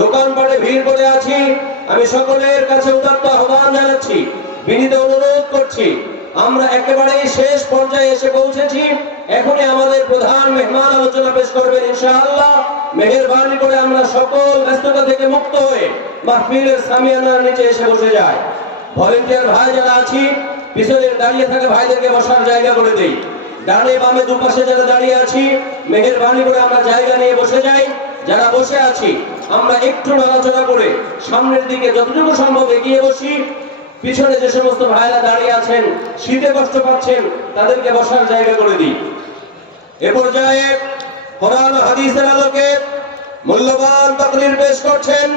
দোকানপাটে ভিড় করে আছি, আমি সকলের কাছে উদাত্ত আহ্বান জানাচ্ছি, বিনীত অনুরোধ করছি, আমরা একেবারেই শেষ পর্যায়ে এসে পৌঁছেছি। এখনই আমাদের প্রধান মেহমান আলোচনা পেশ করবেন ইনশাআল্লাহ। মেহেরবানি করে আমরা সকল ব্যস্ততা থেকে মুক্ত হয়ে মাহফিলের সামিয়ানার নিচে এসে বসে যাই। ভলেন্টিয়ার ভাই যারা আছি, পিছনে দাঁড়িয়ে থাকা ভাইদেরকে বসার জায়গা করে দেই। ডানে বামে দুপাশে যারা দাঁড়িয়ে আছি, মেহেরবানি করে আমরা জায়গা নিয়ে বসে যাই। যারা বসে আছি আমরা একটু নড়াচড়া করে সামনের দিকে যতটুকু সম্ভব এগিয়ে বসি। পিছনে যে সমস্ত ভাইরা দাঁড়িয়ে আছেন, শীতে কষ্ট পাচ্ছেন, তাদেরকে বসার জায়গা করে দিই। এ পর্যায়ে কোরআন হাদিসের আলোকে মূল্যবান তাকরীর পেশ করছেন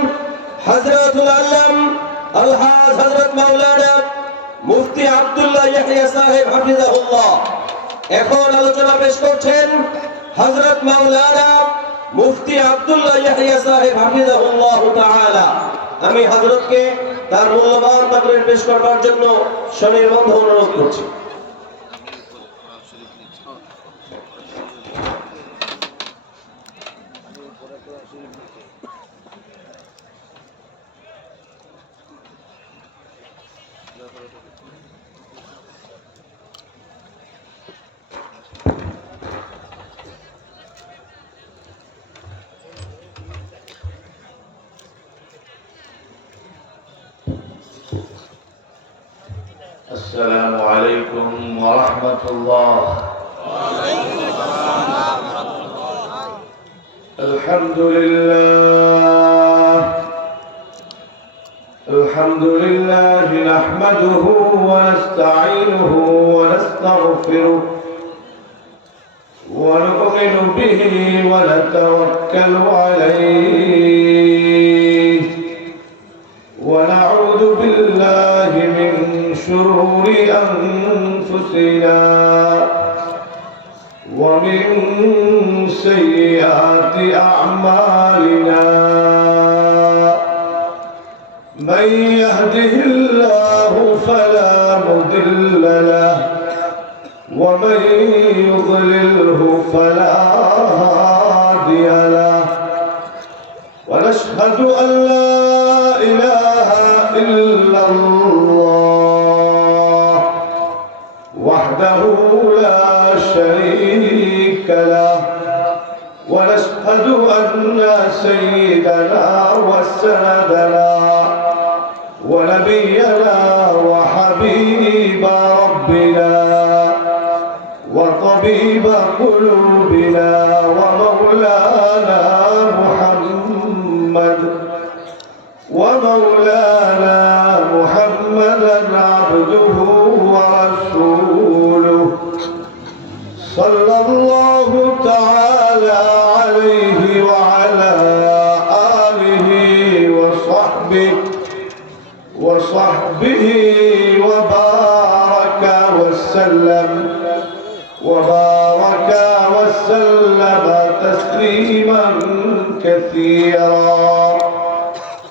হযরতুল আল্লাম আলহাজ হযরত মাওলানা মুফতি আব্দুল্লাহ ইয়াহইয়া সাহেব হাফিজাহুল্লাহ। এখন আলোচনা পেশ করছেন হযরত মাওলানা মুফতি আব্দুল্লাহ ইয়াহইয়া সাহেব হাফিজাহুল্লাহ তাআলা। আমি হযরতকে তার মূল্যবান তাকরীর পেশ করবার জন্য সনির্বন্ধ অনুরোধ করছি। السلام عليكم ورحمة الله. الحمد لله نحمده ونستعينه ونستغفره ونؤمن به ونتوكل عليه ونعوذ بالله من شرور أنفسنا ومن سيئات أعمالنا. من يهده الله فلا مضل له ومن يضلله فلا هادي له. ونشهد أن لا إله إلا الله وحده لا شريك له. ونشهد أن سيدنا وسندنا ونبينا وحبيب ربنا وطبيب قلوبنا ومولانا محمدا عبده ورسوله صلى الله تعالى عليه وعلى آله وصحبه وبارك وسلم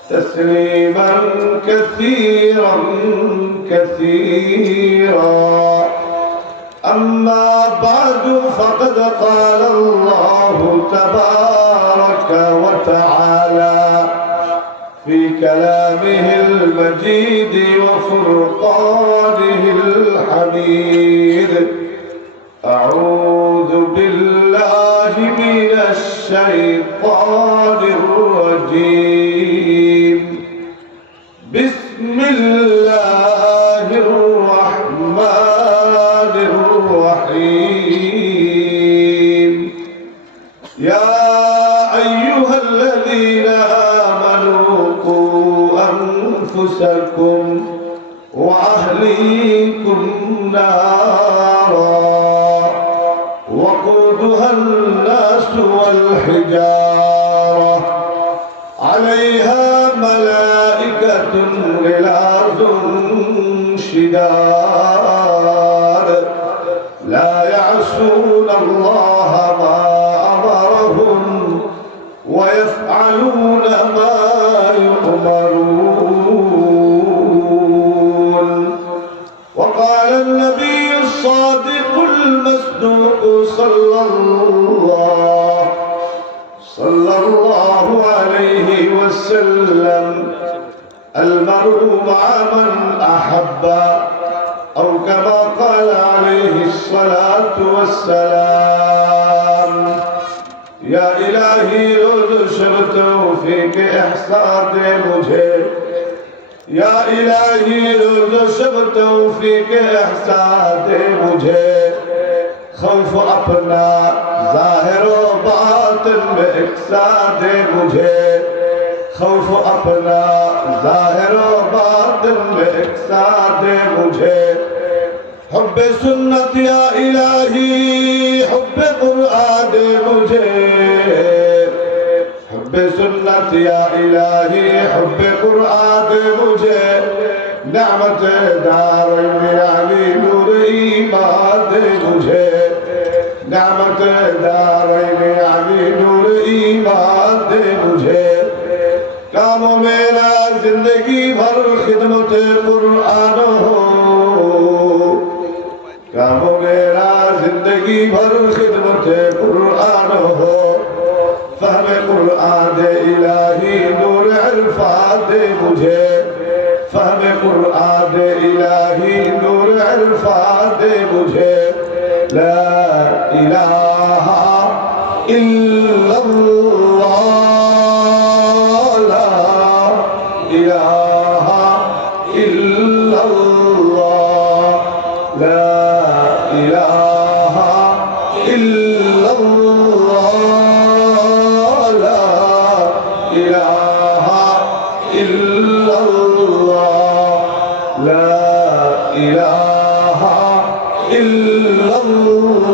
تسليما كثيرا. أما بعد فقد قال الله تبارك وتعالى في كلامه المجيد وفرقانه الحميد: أعوذ بالله من الشيطان الرجيم. بسم الله الرحمن الرحيم. يا أيها الذين آمنوا قوا أنفسكم وأهليكم نارا وقودها الناس والحجارة عليها ملائكة غلاظ شداد لا يعصون الله ما أمرهم ويفعلون ما يؤمرون. وقال النبي الصادق المصدوق صلى الله عليه وسلم المرء مع من أحب أو كما قال عليه الصلاة والسلام या इलाही रोज शब तौफीक एहसान दे मुझे या इलाही रोज शब तौफीक एहसान दे मुझे खौफ अपना जाहिर व बातिन में इक्सा दे मुझे खौफ अपना जाहिर व बातिन में इक्सा दे मुझे हुब्ब सुन्नत या इलाही हुब्ब कुरआन दे मुझे हुब्ब सुन्नत या इलाही हुब्ब कुरआन दे मुझे नेमत दारैन यानी नूर ईमान दे मुझे नेमत दारैन यानी नूर ईमान दे मुझे कामों मेरा जिंदगी भर खिदमत कुरआन हो कामों मेरा जिंदगी भर खिदमत कुरआन हो फहम कुरआन दे इलाही नूर इरफान दे मुझे फहम कुरआन दे इलाही नूर इरफान दे मुझे ला इलाहा इल्लल्लाह ला इलाहा इल्लल्लाह ला इलाहा इल्लल्लाह ला इलाहा इल्लल्लाह ला इलाहा इल्लल्लाह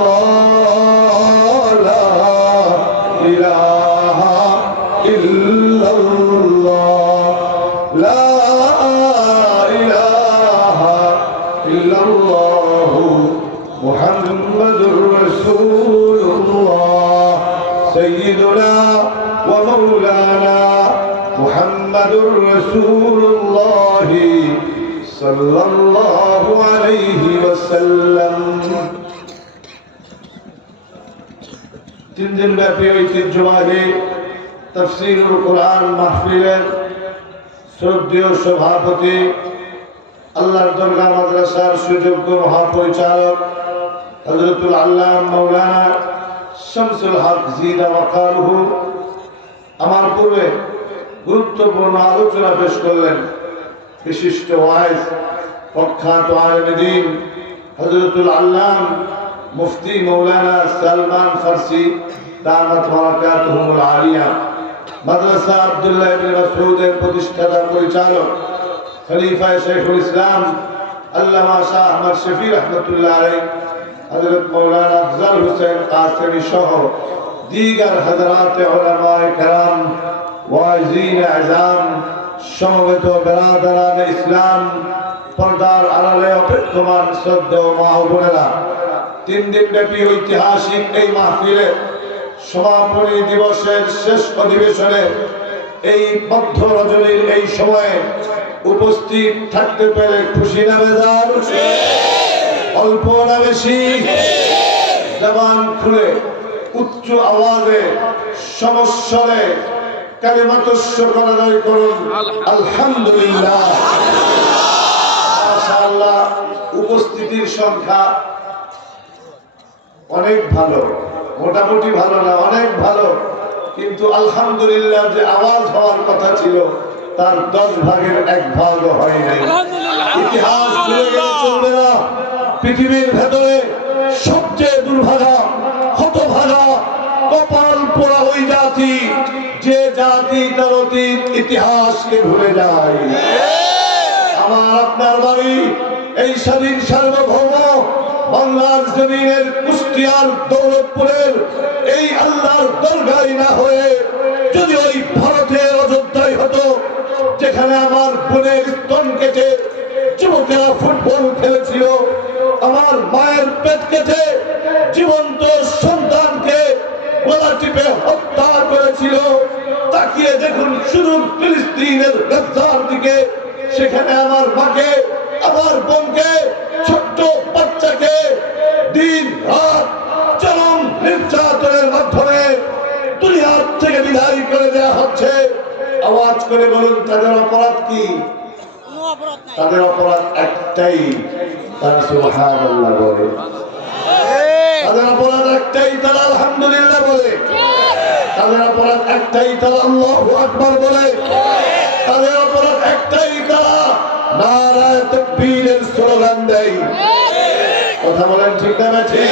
ला इलाहा इल्लल्लाह ला इलाहा इल्लल्लाह मुहम्मदुर रसूलुल्लाह सय्यिदुना व मौलाना मुहम्मदुर रसूलुल्लाह सल्लल्लाहु अलैहि वसल्लम। 3 दिन ব্যাপী ঐতিহ্যবাহী তাফসীরুল কুরআন মাহফিলের শ্রদ্ধেয় সভাপতি আল্লাহর দরগা মাদ্রাসার সুযোগ্য মহাপরিচালক হযরতুল আল্লামা মাওলানা শামসুল হক জিদা ওয়াকারুহু আমার পূর্বে গুরুত্বপূর্ণ আলোচনা পেশ করলেন বিশিষ্ট ওয়াইজ প্রখ্যাত আলেমে দ্বীন হযরতুল আল্লামা মুফতি মাওলানা সালমান ফারসি দামাত বারাকাতুহুল আলিয়া মাদ্রাসা আব্দুল্লাহ ইবনে মাসউদের প্রতিষ্ঠাতা পরিচালক খলিফা শেখুল ইসলাম আল্লামা শাহ আহমদ শফি রহমাতুল্লাহ আলাইহি হযরত মাওলানা আফজাল হোসেন কাসেমি সহ দিগার হযরত উলামায়ে কেরাম ওয়াইজিন আযম সমবেত বেরাদারান ইসলাম পর্দার আড়ালে অপেক্ষমান শ্রদ্ধেয় মা ও বোনেরা 3 দিন ব্যাপী ঐতিহাসিক এই মাহফিলে সমাপনী দিবসের শেষ অধিবেশনে এই মধ্য রজনীর এই সময়ে উপস্থিত থাকতে পেরে খুশি না বেজার অল্প না বেশি জবান খুলে উচ্চ আওয়াজে সমস্বরে কালিমাতুশ শুকর আদায় করুন আলহামদুলিল্লাহ। মাশাআল্লাহ উপস্থিতির সংখ্যা অনেক ভালো, মোটামুটি ভালো না অনেক ভালো, কিন্তু আলহামদুলিল্লাহ যে আওয়াজ হওয়ার কথা ছিল তার 10 ভাগের 1 ভাগও হয় নাই। ইতিহাস ভুলে গেলে চলবে না। পৃথিবীর ভেতরে সবচেয়ে দুর্ভাগা হতভাগা কপাল পোড়া ওই জাতি যে জাতি তার অতীত ইতিহাসকে ভুলে যায়। আমার আপনার বাড়ি এই স্বাধীন সার্বভৌম বাংলার জমিনের কুষ্টিয়ার দৌলতপুরের এই আল্লাহর দরগায় না হয়ে যদি ওই ভারতের অযোধ্যায় হতো, যেখানে আমার বোনের স্তন কেটে যুবকেরা ফুটবল খেলেছিল, আমার মায়ের পেট কেটে জীবন্ত সন্তানকে গলা টিপে হত্যা করেছিল, তাকিয়ে দেখুন শুধু ফিলিস্তিনের গাজার দিকে, সেখানে আমার মাকে আমার বোনকে ছোট্ট বাচ্চাকে দিন রাত চরম নির্যাতনের মাধ্যমে দুনিয়ার থেকে বিদায় করে দেওয়া হচ্ছে। আওয়াজ করে বলুন তাদের অপরাধ কি? তাদের অপরাধ একটাই, তারা সুবহানাল্লাহ বলে। তাদের অপরাধ একটাই, তারা আলহামদুলিল্লাহ বলে। তাদের অপরাধ একটাই, তারা আল্লাহু আকবার বলে। তাদের অপরাধ একটাই, তারা নারায়ে তাকবীরের স্লোগান দেয়। কথা বলেন ঠিক না ঠিক?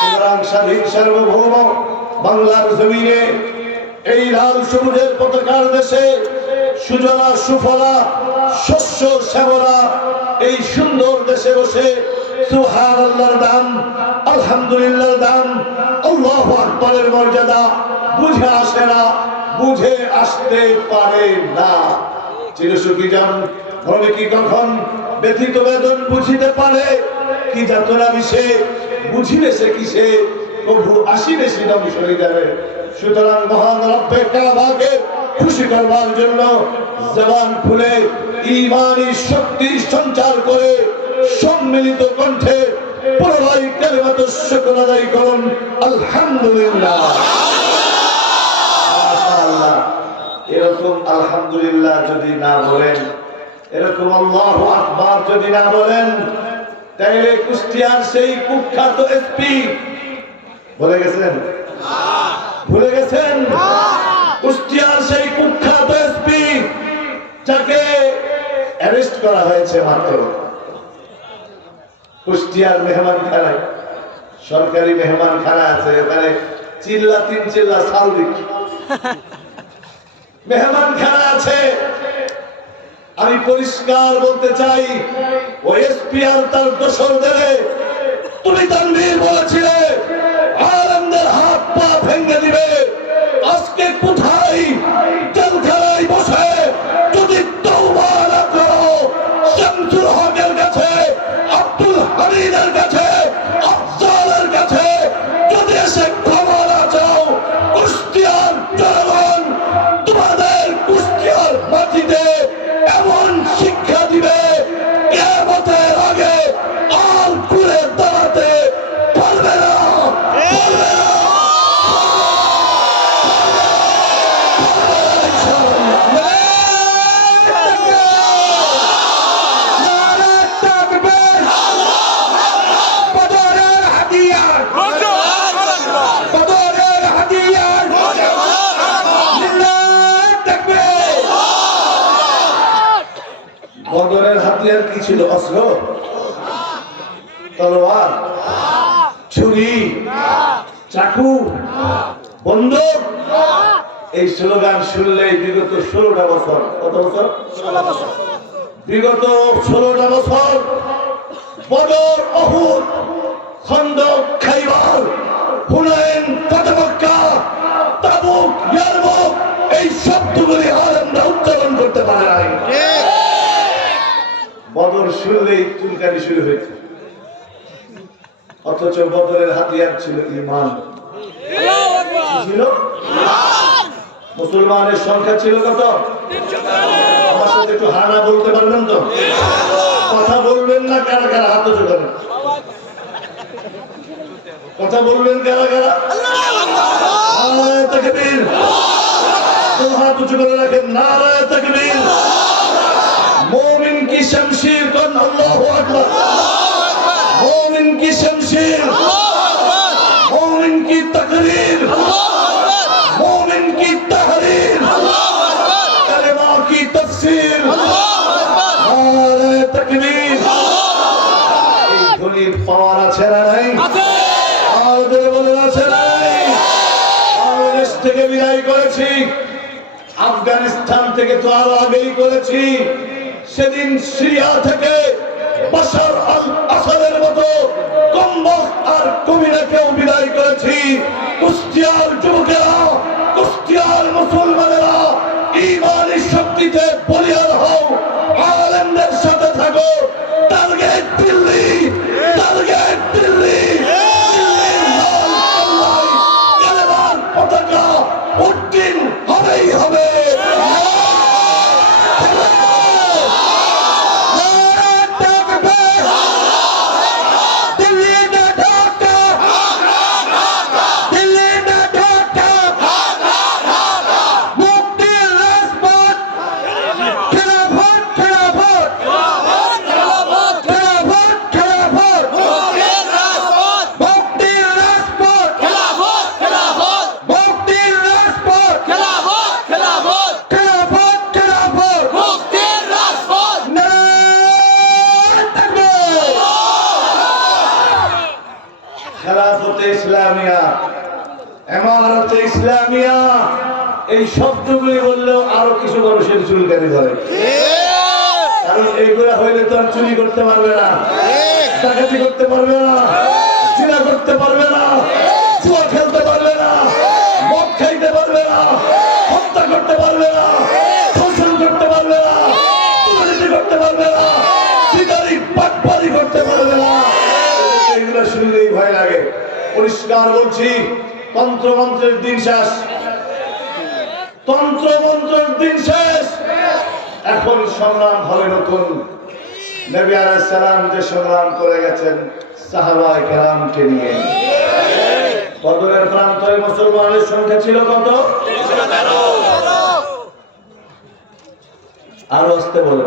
সুতরাং স্বাধীন সার্বভৌম বাংলার জমিনে এই লাল সবুজের পতাকার দেশে সুজলা সুফলা শস্য শ্যামলা এই সুন্দর দেশে বসে সুবহানাল্লাহর দান, আলহামদুলিল্লাহর দান, আল্লাহু আকবারের মর্যাদা বুঝে আসে না, বুঝে আসতে পারে না। চিরসুখী জন ভবে কি কখন ব্যথিত বেদন বুঝিতে পারে, কি যাতনা বিষে বুঝিবে সে কিসে, প্রভু আসিবে সে ধ্বংস হয়ে যাবে। সুতরাং মহান রব্বে কাবাকে খুশি করবার জন্য জবান খুলে ঈমানি শক্তি সঞ্চার করে সম্মিলিত কণ্ঠে পুরোই কালিমাতুশ শুকর আদায় করুন আলহামদুলিল্লাহ। মাশাআল্লাহ। এরকম আলহামদুলিল্লাহ যদি না বলেন, এরকম আল্লাহু আকবার যদি না বলেন, তাইলে কুষ্টিয়ার সেই কুখ্যাত এসপি ভুলে গেছেন? ভুলে গেছেন? কুষ্টিয়ার সেই কুখ্যাত এসপি যাকে অ্যারেস্ট করা হয়েছে মাত্র কুষ্টিয়ার মেহমানখানায়, সরকারি মেহমানখানা আছে এখানে, চিল্লা তিন চিল্লা সাউদিক মেহমানখানা আছে। আমি পরিষ্কার বলতে চাই, ও এসপি আর তার দোসরদের তুমি তানভীর বলেছিলে আলেমদের হাত পা ভেঙে দিবে। আজকে কোথায় জেলখানায় বসে যদি তওবা না করো, শামসুল হকের কাছে, আব্দুল হামিদের কাছে, আফজালের কাছে যদি এসে ক্ষমা না চাও, কুষ্টিয়ার জনগণ তোমাদের কুষ্টিয়ার মাটিতে এমন শিক্ষা দিবে, কিয়ামতের আগে আর ঘুরে দাঁড়াতে পারবে না, পারবে না। বদরের হাতিয়ার কি ছিল? অস্ত্র, তলোয়ার, ছুরি, চাকু, বন্দুক। এই স্লোগান শুনলেই বিগত 16টা বছর, কত বছর? বিগত 16টা বছর বদর, উহুদ, খন্দক, খাইবার, হুনাইন, ফাতহ মক্কা, তাবুক, ইয়ারমুক, এই শব্দগুলি আলেমরা উচ্চারণ করতে পারে নাই। বদর শুনলেই চুলকানি শুরু হয়েছে, অথচ বদরের হাতিয়ার ছিল ঈমান। ছিল মুসলমানের সংখ্যা ছিল কত? আমার সাথে একটু হানা বলতে পারবেন তো? কথা বলবেন না কারা কারা? হাত উঁচু করেন। কথা বলবেন কারা কারা? নারায়ে তাকবীর। হাত উঁচু করে রাখেন। নারায়ে তাকবীর। मोमिन की शमशीर कौन? अल्लाहु अकबर। मोमिन की शमशीर, मोमिन की तकरीर, मोमिन की तहरीर, कलिमा की तफसीर, नारे तकबीर। এই ধ্বনির পাওয়ার আছে না নাই? আমাদের বলে আছে নাই? বাংলাদেশ থেকে বিদায় করেছি, আফগানিস্তান থেকে তো আরো আগেই করেছি। সেদিন সিরিয়া থেকে বাশার আল আসাদের মতো কমবখ আর কমিনাকেও বিদায় করেছি। কুষ্টিয়ার যুবকেরা, কুষ্টিয়ার মুসলমানেরা ঈমানি শক্তিতে বলিয়ান হও, আলেমদের সাথে থাকো। Target Delhi, target Delhi. দিল্লির লাল কেল্লায় কালেমার পতাকা উড্ডীন হবেই হবে। শব্দগুলি বললেও আরো কিছু মানুষের চুলকানি ধরে, কারণ এইগুলা হইলে তো আর চুরি করতে পারবে না, ডাকাতি করতে পারবে না, জিনা করতে পারবে না, জুয়া খেলতে পারবে না, মদ খাইতে পারবে না, হত্যা করতে পারবে না, শোষণ করতে পারবে না, দুর্নীতি করতে পারবে না, শিকারি পাটপারি করতে পারবে না। এগুলো শুনলেই ভয় লাগে। পরিষ্কার বলছি, তন্ত্রমন্ত্রের দিন শেষ, তন্ত্রমন্ত্রের দিন শেষ। এখন সংগ্রাম হবে নতুন। নবী আলাইহিস সালাম যে সংগ্রাম করে গেছেন সাহাবায়ে কেরামকে নিয়ে। বদরের প্রান্তরে মুসলমানের সংখ্যা ছিল কত? আরো আসতে বলো।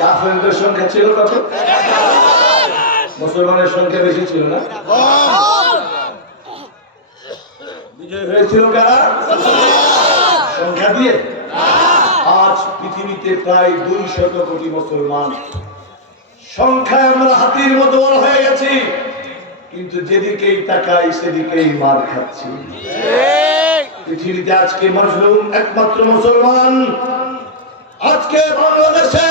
কাফেরদের সংখ্যা ছিল কত? মুসলমানের সংখ্যা বেশি ছিল না? বিজয় হয়েছিল কারা? সংখ্যা দিয়ে? আজ পৃথিবীতে প্রায় 200 কোটি মুসলমান, সংখ্যায় আমরা হাতির মতো বড় হয়ে গেছি, কিন্তু যেদিকেই তাকাই সেদিকেই মার খাচ্ছি। পৃথিবীতে আজকে মজলুম একমাত্র মুসলমান। আজকে বাংলাদেশে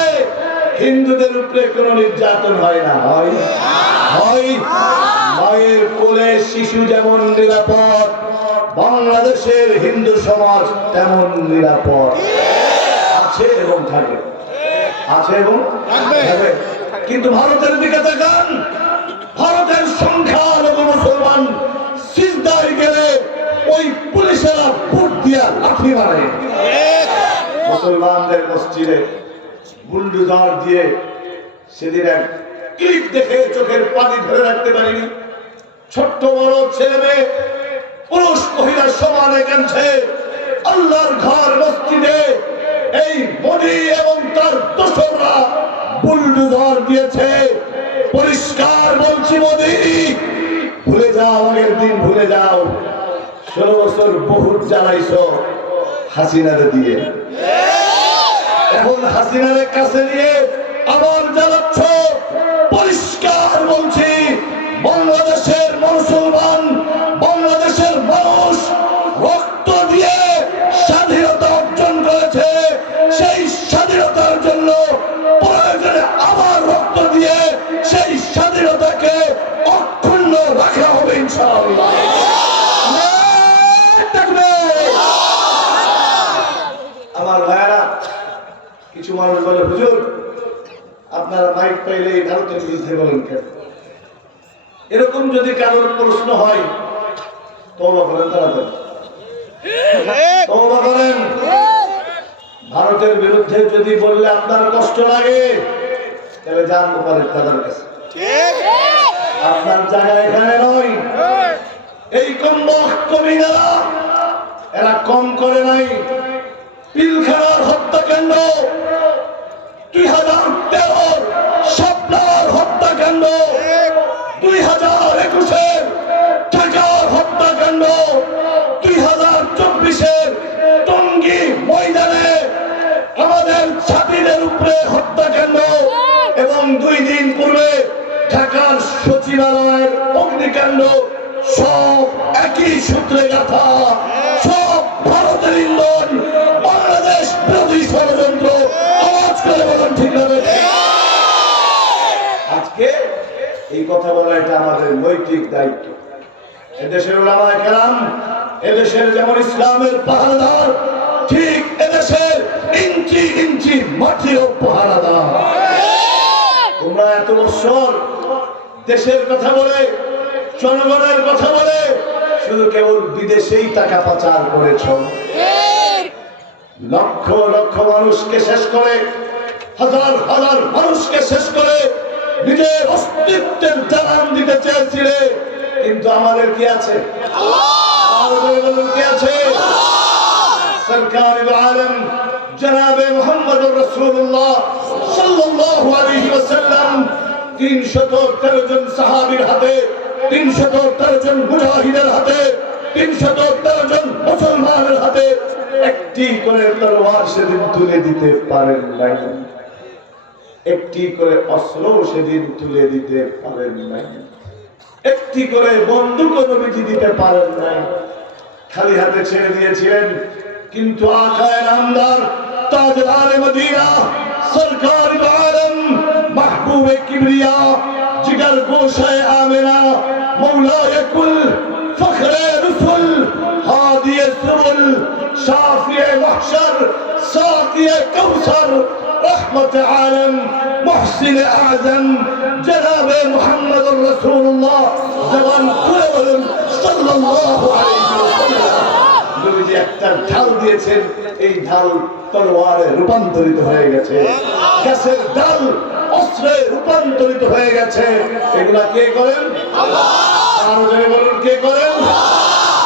হিন্দুদের উপরে কোনো নির্যাতন হয় না? হয় হয়। মায়ের কোলে শিশু যেমন নিরাপদ, বাংলাদেশের হিন্দু সমাজ তেমন নিরাপদ আছে এবং থাকে, আছে এবং থাকবে। কিন্তু ভারতের দিকে তাকান, ভারতের সংখ্যালঘু মুসলমান সিজদায় গেলে ওই পুলিশেরা বুট দিয়া লাঠি মারে। মুসলমানদের মসজিদে বুলডোজার দিয়ে সেদিন এক ক্লিপ দেখে চোখের পানি ধরে রাখতে পারিনি। ছোট্ট বড় ছেলে মেয়ে পুরুষ মহিলা সমানে কাঁদছে। আল্লাহর ঘর মসজিদে এই মোদি এবং তার দোসররা বুলডোজার দিয়েছে। পরিষ্কার বলছি, মোদি ভুলে যাও, আগের দিন ভুলে যাও। 16 বছর বহুত জ্বালাইছো হাসিনারে দিয়ে, এখন হাসিনারে কাছে নিয়ে আবার জ্বালাচ্ছ। পরিষ্কার বলছি, বাংলাদেশের মুসলমান, বাংলাদেশের মানুষ রক্ত দিয়ে স্বাধীনতা অর্জন করেছে। সেই স্বাধীনতার জন্য প্রয়োজনে আবার রক্ত দিয়ে সেই স্বাধীনতাকে অক্ষুণ্ণ রাখা হবে ইনশাআল্লাহ। আমার ভাইয়েরা, কিছু মানুষ বলে, হুজুর আপনারা মাইক পাইলে এই ভারতের বিরুদ্ধে বলেন কেন? এরকম যদি কারোর প্রশ্ন হয়, তওবা করেন, তাড়াতাড়ি তওবা করেন। ভারতের বিরুদ্ধে যদি বললে আপনার কষ্ট লাগে, তাহলে যান গোপালের দাদার কাছে, আপনার জায়গা এখানে নয়। এই কমিনারা এরা কম করে নাই। পিলখানার হত্যাকাণ্ড, 2013 শাপলার হত্যাকাণ্ড, 2021 ঢাকার হত্যাকাণ্ড, 2024 টঙ্গী ময়দানে আমাদের ছাত্রীদের উপরে হত্যাকাণ্ড, এবং 2 দিন পূর্বে ঢাকার সচিবালয়ের অগ্নিকাণ্ড, সব একই সূত্রে গাথা, সব ভারতের ইন্ধন, বাংলাদেশ বিরোধী ষড়যন্ত্র। আওয়াজ করে বলেন ঠিক হবে। আজকে এই কথা বলা এটা আমাদের নৈতিক দায়িত্ব। এদেশের উলামায়ে কেরাম, এদেশের যেমন ইসলামের পাহারাদার, ঠিক এদেশের ইঞ্চি ইঞ্চি মাটিও পাহারাদার। তোমরা এত বছর দেশের কথা বলে, জনগণের কথা বলে শুধু কেবল বিদেশেই টাকা পাচার করেছ। লক্ষ লক্ষ মানুষকে শেষ করে, হাজার হাজার মানুষকে শেষ করে নিজের অস্তিত্বের জানান দিতে চেয়েছিলে, কিন্তু আমাদের কি আছে? কি আছে? সরকার আলম জনাবে মুহাম্মদুর রাসূলুল্লাহ সাল্লাল্লাহু আলাইহি ওয়াসাল্লাম 313 জন সাহাবীর হাতে, 313 জন মুজাহিদের হাতে, 313 জন মুসলমানের হাতে একটি করে তরোয়ার সেদিন তুলে দিতে পারেন নাই, একটি করে অস্ত্র সেদিন তুলে দিতে পারেন নাই, একটি করে বন্দুক নবীজি দিতে পারেন নাই। খালি হাতে ছেড়ে দিয়েছিলেন, কিন্তু আকায়ে নামদার তাজদার মদিনা সরকার আলম মাহবুবে কিবরিয়া জিগর গোশায়ে আমিনা মৌলায়ে কুল ফখরে রসুল হাদিয়ে সুবুল শাফিয়ে মাহশর সাকিয়ে কৌসর রহমত আলম মুহসিন আজম জনাবে মুহাম্মদুর রাসূলুল্লাহ জবান খুলে বলুন সাল্লাল্লাহু আলাইহি ওয়াসাল্লাম। নবীজি একটা ঢাল দিয়েছেন, এই ঢাল তলোয়ারে রূপান্তরিত হয়ে গেছে, গাছের ডাল অস্ত্রে রূপান্তরিত হয়ে গেছে। এগুলা কে করেন? আল্লাহ। আরো জোরে বলুন, কে করেন?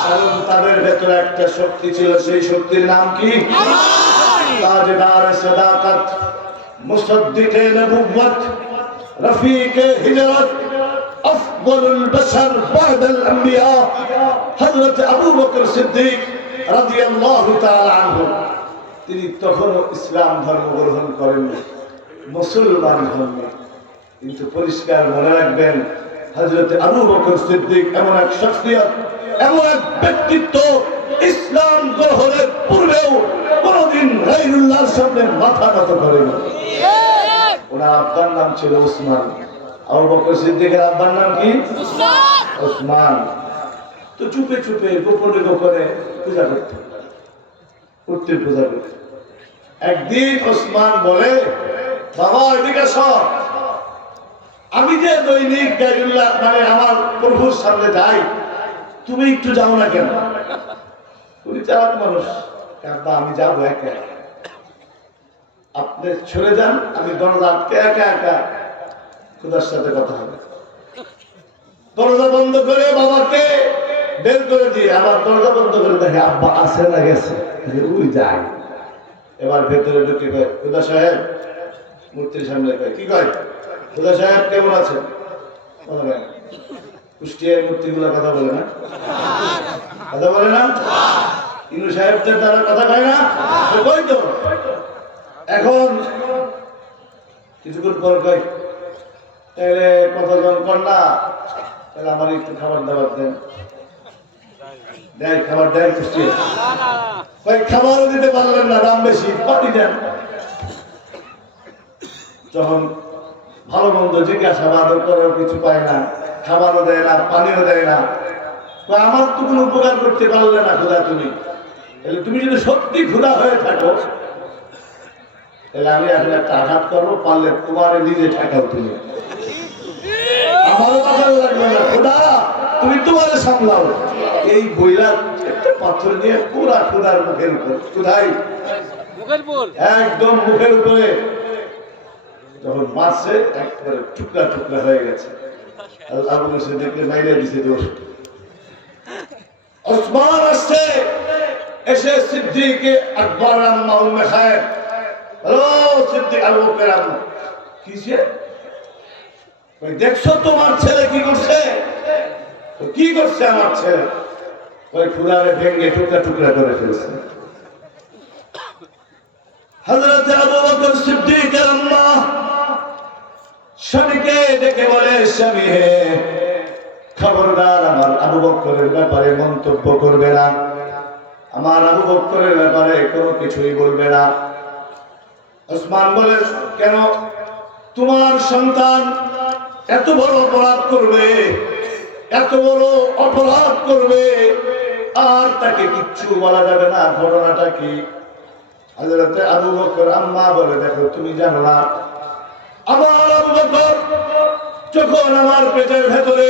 কারণ তাদের ভেতরে একটা শক্তি ছিল, সেই শক্তির নাম কি? তাজদার সাদাকাত, মুসাদ্দিকে নবুওয়াত, রফিকে হিজরত, আফদলুল বশর বা'দাল আম্বিয়া হযরত আবু বকর সিদ্দিক রাদিয়াল্লাহু তাআলা আনহু। তিনি তখনও ইসলাম ধর্ম গ্রহণ করেননি, মুসলমান হননি, কিন্তু পরিষ্কার মনে রাখবেন হযরত আবু বকর সিদ্দিক এমন এক শখসিয়ত, এমন এক ব্যক্তিত্ব, ইসলাম গ্রহণের পূর্বেও কোনদিন গায়রুল্লাহর সামনে মাথা নত করেনি। ওনার আব্বার নাম ছিল উসমান। আবু বকর সিদ্দিকের আব্বার নাম কি? উসমান। তো চুপে চুপে গোপনে গোপনে পূজা করতেন, মূর্তির পূজা করতেন। একদিন ওসমান বলে, বাবা এদিকে সব, আমি যে দৈনিক গায়রুল্লাহ মানে আমার প্রভুর সামনে যাই, তুমি একটু যাও না কেন? তুমি চালাক মানুষ। আব্বা আমি যাবো একা, আপনি সরে যান, আমি দরজা আটকে একা একা খোদার সাথে কথা হবে। দরজা বন্ধ করে বাবাকে বের করে দিয়ে আবার দরজা বন্ধ করে দেখে আব্বা আসে না গেছে, ওই যাই। এবার ভেতরে ঢুকে কয়, খুদা সাহেব, মূর্তির সামনে কয়, কি কয়? খুদা সাহেব কেমন আছেন? কুষ্টিয়ার মূর্তিগুলো কথা বলে না, কথা বলে না? ইনু সাহেবদের দ্বারা কথা কয় না, কই তো। এখন কিছুক্ষণ পর কয়, তাহলে কথা যখন কর না, তাহলে আমার একটু খাবার দাবার দেন। দেয়, খাবার দেয় কুষ্টিয়া। খাবারও দিতে পারলেন না, দাম বেশি, পানি দেন। যখন ভালো মন্দ জিজ্ঞাসাবাদ করার কিছু পায় না, খাবারও দেয় না, পানিও দেয় না, আমার তো কোনো উপকার করতে পারলে না খোদা তুমি। তাহলে তুমি যদি সত্যি ক্ষুধা হয়ে থাকো, তাহলে আমি এখন একটা আঘাত করবো, পারলে তোমার নিজে ঠেকাও তুমি, আমারও পাঠানো লাগবে না। খোদা তুমি তোমার সামলাও। এই বইলা একটা পাথর দিয়ে পুরা খোদার মুখের উপর, খোদাই একদম মুখের উপরে যখন মারছে, একবারে টুকরা টুকরা হয়ে গেছে। আবু বকর সিদ্দিককে মাইরে দিছে দোষ। ওসমান আসছে, এসে সিদ্দিকে আকবর আম্মা উম্মে খায়ের, হ্যালো সিদ্দিক আবু বকর আম্মা, কিসে? দেখছো তোমার ছেলে কি করছে? কি করছে আমার ছেলে? ওই ফুলারে ভেঙে টুকরা টুকরা করে ফেলছে। হযরত আবু বকর সিদ্দিকের আম্মা স্বামীকে ডেকে বলে, স্বামী হে, খবরদার আমার আবু বকরের ব্যাপারে মন্তব্য করবে না, আমার আবু বকরের ব্যাপারে কোনো কিছুই বলবে না। ওসমান বলে, কেন? তোমার সন্তান এত বড় অপরাধ করবে, এত বড় অপরাধ করবে, আর তাকে কিচ্ছু বলা যাবে না? ঘটনাটা কি? হযরত আবু বকর আম্মা বলে, দেখো তুমি জানো না, আমার আবু বকর যখন আমার পেটের ভেতরে,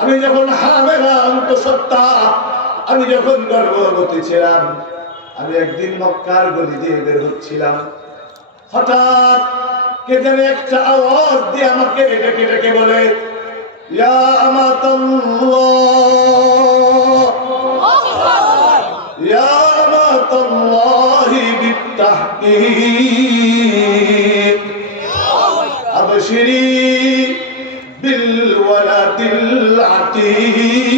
আমি যখন হামেলা অন্তঃসত্ত্বা, আমি যখন গর্ভবতী ছিলাম, আমি একদিন মক্কার গলি দিয়ে বের হচ্ছিলাম, হঠাৎ কে জানে একটা আওয়াজ দিয়ে আমাকে ডেকে ডেকে বলে, ইয়া আমাতাল্লাহ, ইয়া আমাতাল্লাহি বিত্তাহকীক, আবশিরি বিল ওয়ালাদিল আতীক,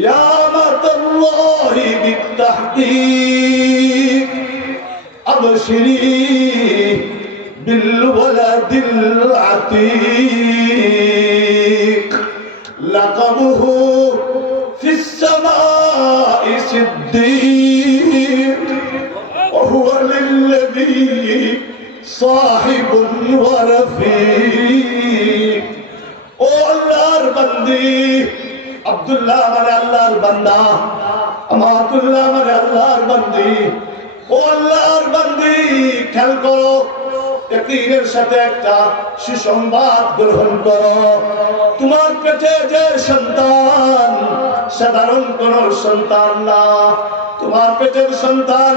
ইয়া আমাতাল্লাহি বিত্তাহকীক, আবশিরি বিল ওয়ালাদিল আতীক, লাকাবুহু সিদ্দিক وهو للذي صاحب ورفيق ও আল্লাহর বান্দি আব্দুল্লাহ মানে আল্লাহর বান্দা আমাতুল্লাহ মানে আল্লাহর বান্দি ও আল্লাহর বান্দি খেয়াল করো ইয়াকিনের সাথে একটা সুসংবাদ গ্রহণ করো তোমার পেটে যে সন্তান সাধারণ কোন সন্তান না তোমার পেটের সন্তান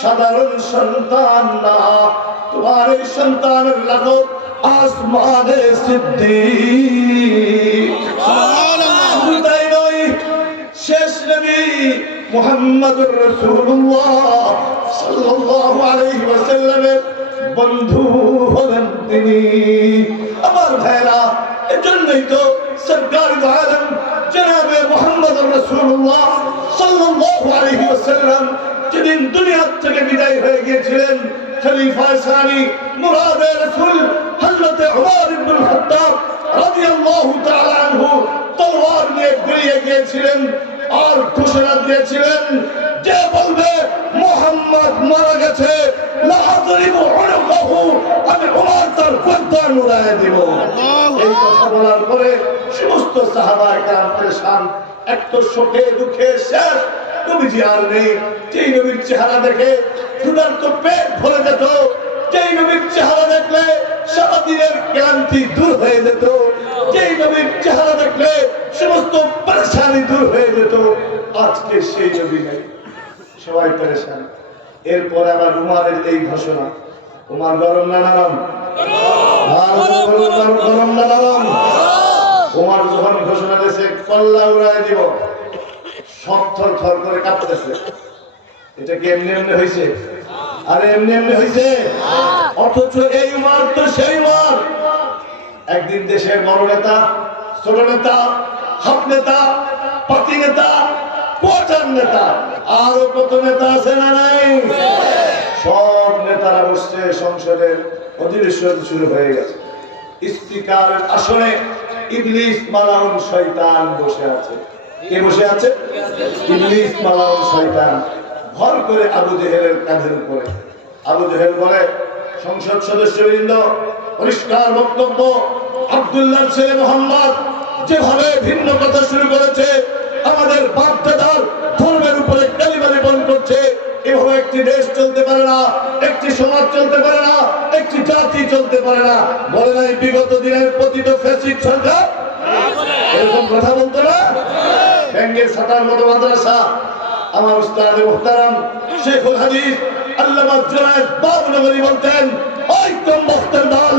সাধারণ সন্তান না তোমার এই সন্তানের লাগো আসমানে সিদ্দিক সুবহানাল্লাহ তাই নয় শেষ নবী মুহাম্মদুর রাসূলুল্লাহ সাল্লাল্লাহু আলাইহি ওয়াসাল্লামের বন্ধু হলেন তিনি আমার ভাইরা এজন্যই তো সরকার দু আলম জনাবে মুহাম্মদুর রাসূলুল্লাহ সাল্লাল্লাহু আলাইহি ওয়াসাল্লাম যেদিন দুনিয়া থেকে বিদায় হয়ে গিয়েছিলেন খলিফা সানি মুরাদে রাসূল হযরত ওমর ইবনে খাত্তাব রাদিয়াল্লাহু তাআলা আনহু তলোয়ার নিয়ে বেরিয়ে গিয়েছিলেন আর ঘোষণা দিয়েছিলেন যে বলবে মুহাম্মদ মারা গেছে লা আদরিবু উনকাহু আমি ওমর তার গর্দান উড়াইয়া দেব এই কথা বলার পরে সমস্ত সাহাবায়ে কেরাম পেরেশান এক তো শোকে দুঃখে শেষ নবীজি আর নেই যেই নবীর চেহারা দেখে ক্ষুধার্ত পেট ভরে যেত যেই নবীর চেহারা দেখলে সারাদিনের ক্লান্তি দূর হয়ে যেত যেই নবীর চেহারা দেখলে সমস্ত পরেশানি দূর হয়ে যেত আজকে সেই নবী নেই সবাই পরেশান এরপরে আবার উমারের এই ঘোষণা উমার গরম না নরম গরম না নরম উমার যখন ঘোষণা দিয়েছে কল্লা উড়ায় দিব সব থর থর করে কাঁপতেছে এটা কি এমনি এমনি হয়েছে আরে এমনি এমনি হয়েছে অথচ এই উমার তো সেই উমার একদিন দেশের বড় নেতা ছোট নেতা হাফ নেতা পাতি নেতা কোয়ার্টার নেতা আরো কত নেতা আছে না নাই সব নেতারা বসছে সংসদের অধিবেশন শুরু হয়ে গেছে স্পিকারের আসনে ইবলিস মালাউন শয়তান বসে আছে কে বসে আছে ইবলিস মালাউন শয়তান ভর করে আবু জেহেলের কাঁধের উপরে আবু জেহেল বলে সংসদ সদস্যবৃন্দ পরিষ্কার বক্তব্য আব্দুল্লাহর ছেলে মোহাম্মদ যেভাবে ভিন্ন কথা শুরু করেছে আমাদের বাপ দাদার ধর্মের উপরে কালিমা লেপন করছে এভাবে একটি দেশ চলতে পারে না একটি সমাজ চলতে পারে না একটি জাতি চলতে পারে না বলে নাই বিগত দিনের পতিত ফ্যাসিস্ট সরকার এরকম কথা বলতো না ব্যাঙ্গের ছাতার মতো মাদ্রাসা আমার উস্তাদ মুহতারাম শেখুল হাদিস আল্লামা জুনায়েদ বাবনগরী বলতেন ওই কমবখতের দল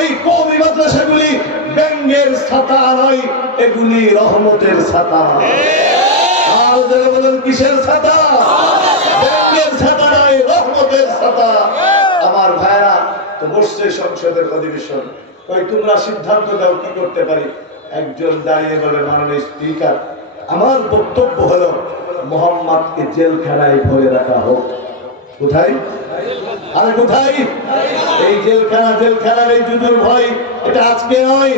এই কওমি মাদ্রাসাগুলি ব্যাঙ্গের ছাতা নয় এগুলি রহমতের ছাতা আর যারা বলেন কিসের ছাতা ব্যাঙ্গের ছাতা নয় রহমতের ছাতা আমার ভাইরা তো বসছে সংসদের অধিবেশন কই তোমরা সিদ্ধান্ত দাও কি করতে পারি একজন দাঁড়িয়ে বলে মাননীয় স্পিকার আমার বক্তব্য হলো মোহাম্মদকে জেলখানায় ভরে রাখা হোক কোথায় আরে কোথায় এই জেলখানার এই যুদ্ধের ভয় এটা আজকে নয়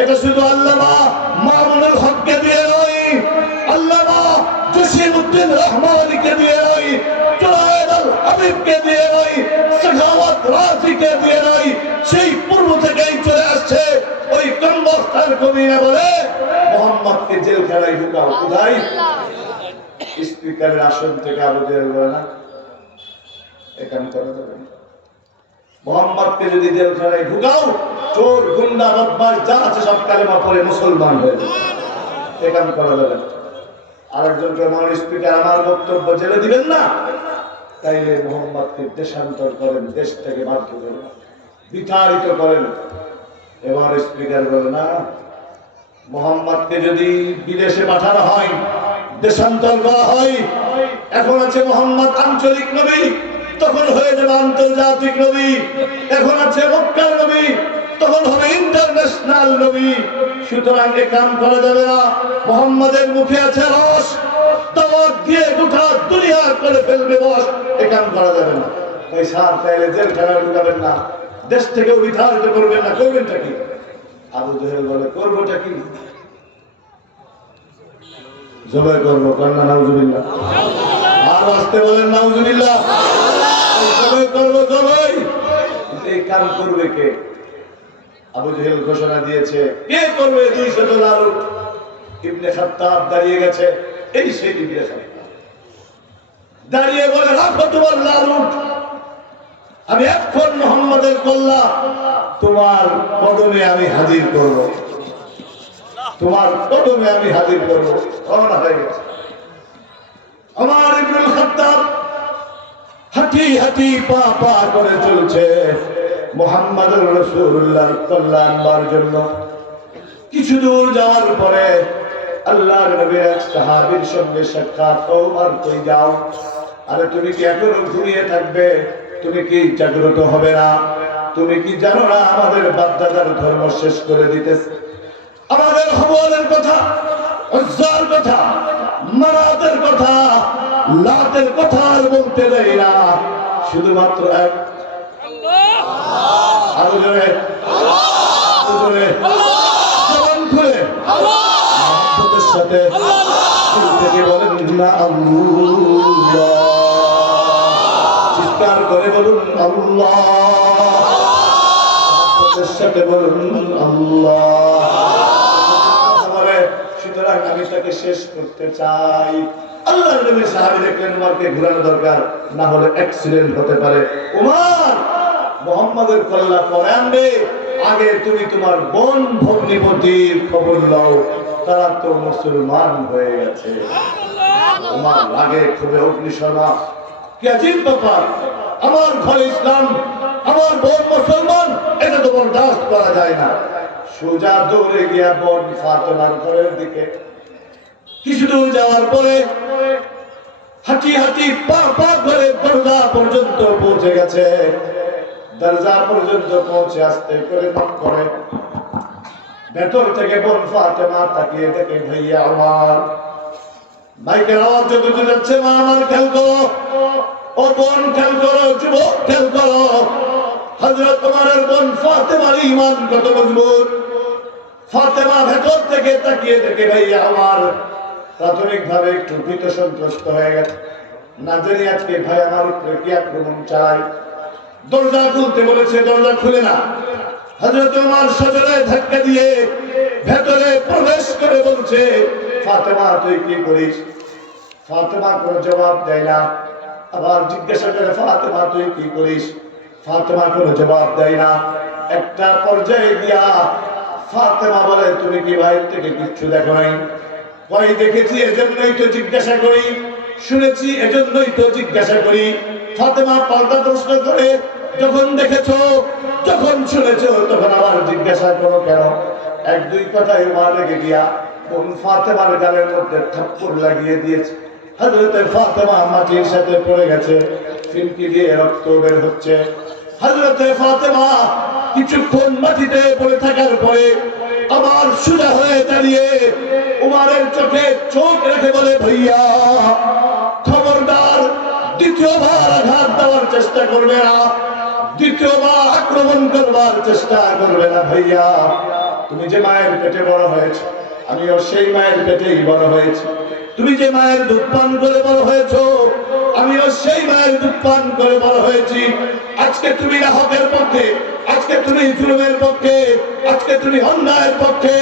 এটা শুধু আল্লামা মামুনুল হককে দিয়ে নয় আল্লামা জসিমউদ্দিন রহমানীকে দিয়ে নয় জুনায়েদ আল হাবিবকে দিয়ে নয় সাখাওয়াত রাজিকে দিয়ে নয় সেই পূর্ব থেকেই চলে আসছে ওই কমবখতার কবিরা বলে মোহাম্মদকে জেলখানায় ঢুকাও কোথায় স্পিকারের আসন থেকে আবু জেহেল বলে না একাম করা যাবে না মোহাম্মদকে যদি জেলখানায় ঢুকাও চোর গুন্ডা বদমাশ যা আছে সব কালেমা পড়ে মুসলমান হয়ে যাবে একাম করা যাবে না আরেকজনকে মাননীয় স্পিকার আমার বক্তব্য জেলে দিবেন না তাইলে মোহাম্মদকে দেশান্তর করেন দেশ থেকে বাধ্য করেন বিতাড়িত করেন এবার স্পিকার বলে না মোহাম্মদকে যদি বিদেশে পাঠানো হয় দেশান্তর করা হয় এখন আছে মোহাম্মদ আঞ্চলিক নবী তখন হয়ে যাবে আন্তর্জাতিক নবী এখন আছে মক্কার নবী তখন হবে ইন্টারন্যাশনাল নবী সুতরাং এ কাম করা যাবে না মোহাম্মদের মুখে আছে রস দাওয়াত দিয়ে গোটা দুনিয়া করে ফেলবে বস এ কাম করা যাবে না ওই স্যার তাইলে জেলখানায় ঢুকাবেন না দেশ থেকে বিতাড়িত করবেন না করবেনটা কি আবু জেহেল বলে করবোটা কি জবাই করবো, কন্যা নাউজুবিল্লাহ। আর আসতে বলেন নাউজুবিল্লাহ। জবাই করবো, জবাই। কিন্তু এই কাম করবে কে? আবু জেহেল ঘোষণা দিয়েছে, কে করবে 200 লালু? ইবনে খাত্তাব দাঁড়িয়ে গেছে, এই সেই ইবনে খাত্তাব দাঁড়িয়ে বলে, রাখো তোমার লালুট, আমি এখন মুহাম্মাদের কল্লা তোমার কদমে আমি হাজির করব, তোমার কদমে আমি হাজির করব। রওনা হয়ে গেছে। আমার ইবনে খাত্তাব হাঁটি হাঁটি পা পা করে চলছে মুহাম্মাদুর রাসূলুল্লাহর কল্লা আনবার জন্য। কিছু দূর যাওয়ার পরে আল্লাহর নবীর এক সাহাবীর সঙ্গে সাক্ষাৎ। ওমর, কই যাও? আরে তুমি কি এখনো ঘুমিয়ে থাকবে? তুমি কি জাগ্রত হবে না? তুমি কি জানো না আমাদের বাপ-দাদার ধর্ম শেষ করে দিতেছে? আমাদের হবলের কথা, উজ্জার কথা, মানাতের কথা, লাতের কথা আর বলতে দেয় না, শুধুমাত্র এক আরো জোরে জবান খুলে মহব্বতের সাথে দিল থেকে বলেন না আল্লাহ, চিৎকার করে বলুন আল্লাহ, মহব্বতের সাথে বলুন আল্লাহ। সুতরাং আমি তাকে শেষ করতে চাই। আল্লাহর নবী সাহাবী দেখলেন উমরকে ঘোরানো দরকার, না হলে অ্যাক্সিডেন্ট হতে পারে। উমর, মুহাম্মাদের কল্লা পরে আনবে, আগে তুমি তোমার বোন ভগ্নিপতির খবর নাও, তারা তো মুসলমান হয়ে গেছে। উমর রাগে খুবই অগ্নিশর্মা, কি আজীব ব্যাপার, আমার ঘরে ইসলাম, আমার বোন মুসলমান, এটা তো বরদাস্ত করা যায় না। সোজা দৌড়ে গিয়া বোন ফাতেমার ঘরের দিকে। কিছু দূর যাওয়ার পরে হাঁটি হাঁটি পা পা করে দরজা পর্যন্ত পৌঁছে গেছে। দরজা পর্যন্ত পৌঁছে আসতে করে নক করে। ভেতর থেকে বোন ফাতেমা তাকিয়ে দেখে, ভাইয়া আমার। মাইকের আওয়াজ যত যাচ্ছে, মা আমার খেয়াল করো, ও বোন খেয়াল করো, যুবক খেয়াল করো, হযরত ওমরের বোন ফাতেমার ঈমান কত মজবুত। ফাতেমা ভেতর থেকে তাকিয়ে দেখে, ভাইয়া আমার প্রাথমিকভাবে একটু ভীত সন্ত্রস্ত হয়ে গেছে, না জানি আজকে ভাই আমার উপরে কি আক্রমণ চালায়। দরজা খুলতে বলেছে, দরজা খুলে না। হযরত ওমর সজোরে ধাক্কা দিয়ে ভেতরে প্রবেশ করে বলছে, ফাতেমা তুই কি করিস? ফাতেমা কোনো জবাব দেয় না। আবার জিজ্ঞাসা করে, ফাতেমা তুই কি করিস? ফাতেমা কোনো জবাব দেয় না। একটা পর্যায়ে গিয়া ফাতেমা বলে, তুমি কি বাইরে থেকে কিচ্ছু দেখো নাই? কই দেখেছি এজন্যই তো জিজ্ঞাসা করি, শুনেছি এজন্যই তো জিজ্ঞাসা করি। ফাতেমা পাল্টা প্রশ্ন করে, যখন দেখেছো, যখন শুনেছো, তখন আবার জিজ্ঞাসা করো কেন? এক দুই কথায় মা রেগে গিয়া বোন ফাতেমার গালের মধ্যে থাপ্পড় লাগিয়ে দিয়েছে। হযরত ফাতেমা মাটির সাথে পড়ে গেছে, ফিনকি দিয়ে রক্ত বের হচ্ছে। হযরত ফাতেমা কিছুক্ষণ মাটিতে পড়ে থাকার পরে আবার সোজা হয়ে দাঁড়িয়ে উমরের চোখে চোখ রেখে বলে, ভাইয়া খবরদার দ্বিতীয়বার আঘাত দেওয়ার চেষ্টা করবে না, দ্বিতীয়বার আক্রমণ করবার চেষ্টা করবে না। ভাইয়া, তুমি যে মায়ের পেটে বড় হয়েছ, আমিও সেই মায়ের পেটেই বড় হয়েছি। তুমি যে মায়ের দুধ পান করে বড় হয়েছ, আমিও সেই মায়ের দুধ পান করে বড় হয়েছি। আজকে তুমি হকের পক্ষে, আজকে তুমি জুলুমের পক্ষে, আজকে তুমি অন্যায়ের পক্ষে,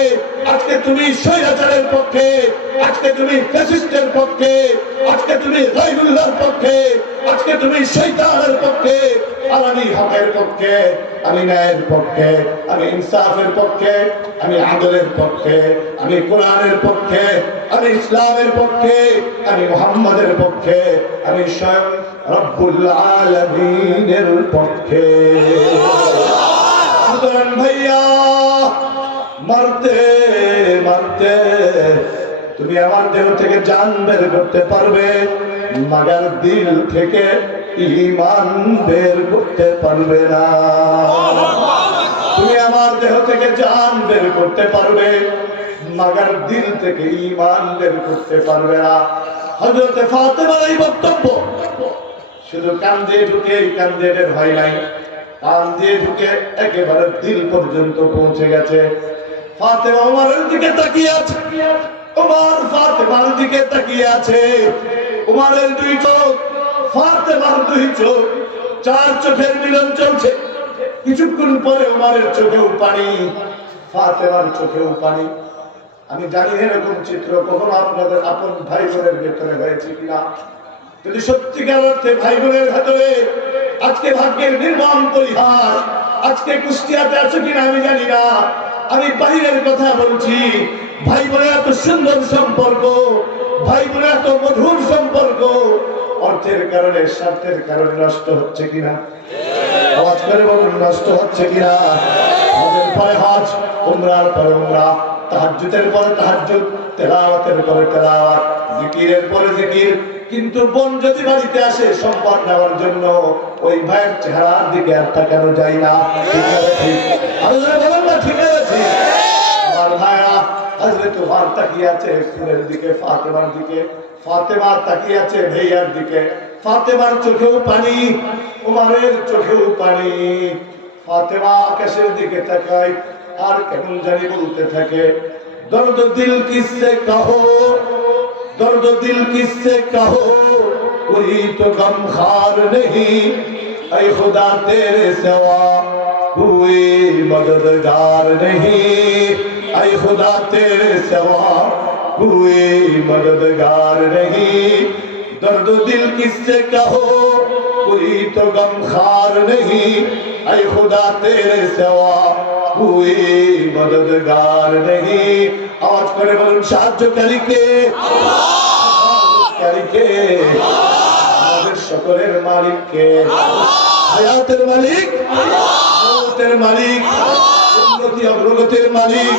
আজকে তুমি স্বৈরাচারের পক্ষে, আজকে তুমি ফ্যাসিস্টের পক্ষে, আজকে তুমি গায়রুল্লাহর পক্ষে, আজকে তুমি শয়তানের পক্ষে। আর আমি হকের পক্ষে, আমি ন্যায়ের পক্ষে, আমি ইনসাফের পক্ষে, আমি আদলের পক্ষে, আমি কোরআনের পক্ষে, আমি ইসলামের পক্ষে, আমি মুহাম্মাদের পক্ষে, আমি স্বয়ং রব্বুল আলামিনের পক্ষে। সুতরাং ভাইয়া, মারতে মারতে তুমি আমার দেহ থেকে জান বের করতে পারবে, মাগার দিল থেকে ঈমান বের করতে পারবে না। তুমি আমার দেহ থেকে জান বের করতে পারবে, মাগার দিল থেকে ঈমান বের করতে পারবে না। হযরত ফাতেমার এই বক্তব্য শুধু কান দিয়ে ঢুকে, কান দিয়ে বের হয় নাই, কান দিয়ে ঢুকে একেবারে দিল পর্যন্ত পৌঁছে গেছে। ফাতেমা ওমরের দিকে তাকিয়ে আছে, উমর ফাতেমার দিকে তাকিয়ে আছে। উমরের দুই চোখ, ফাতেমার দুই চোখ, চার চোখের মিলন চলছে। কিছুক্ষণ পরে উমরের চোখেও পানি, ফাতেমার চোখেও পানি। আমি জানি না এরকম চিত্র কখনো আপনাদের আপন ভাই বোনের ভেতরে হয়েছে কিনা। যদি সত্যিকার অর্থে ভাই বোনের ভেতরে আজকে ভাগ্যের নির্মম পরিহাস, আজকে কুষ্টিয়াতে আছে কিনা আমি জানি না, আমি বাহিরের কথা বলছি। ভাই বোনের এত সুন্দর সম্পর্ক, ভাই বোনের এত মধুর সম্পর্ক অর্থের কারণে, স্বার্থের কারণে নষ্ট হচ্ছে কিনা? আওয়াজ করে বলুন, নষ্ট হচ্ছে কিনা? হজের পরে হজ, উমরার পরে উমরা, তাহাজ্জুদের পরে তাহাজ্জুদ, তেলাওয়াতের পরে তেলাওয়াত, জিকিরের পরে জিকির। কিন্তু বোন যদি বাড়িতে আসে সম্পদ নেওয়ার জন্য, ওই ভাইয়ের চেহারার দিকে আর তাকানো যায় না। ঠিক আছে? আল্লাহ বলেন না ঠিক আছে? আমার ভাইরা, হযরত ওমর তাকিয়ে আছে ফুলের দিকে, ফাতেমার দিকে, ফাতেমা তাকিয়ে আছে ভাইয়ার দিকে। ফাতেমার চোখেও পানি, উমরের চোখেও পানি। ফাতেমা আকাশের দিকে তাকায় আর কেমন জানি বলতে থাকে, দর্দ দিল কিসসে কহো, दर्द दिल किससे कहो, कोई तो गमखार नहीं, ऐ खुदा तेरे सिवा कोई मददगार नहीं, ऐ खुदा तेरे सिवा कोई मददगार नहीं। दर्द दिल किससे कहो, कोई तो गमखार नहीं, ऐ खुदा तेरे सिवा कोई मददगार नहीं। आवाज करे बोलूं, সাহায্যকারী কে? সাহায্যকারী কে? আমাদের সকলের মালিক কে? হায়াতের মালিক, মৌতের মালিক, উন্নতি অগ্রগতির মালিক,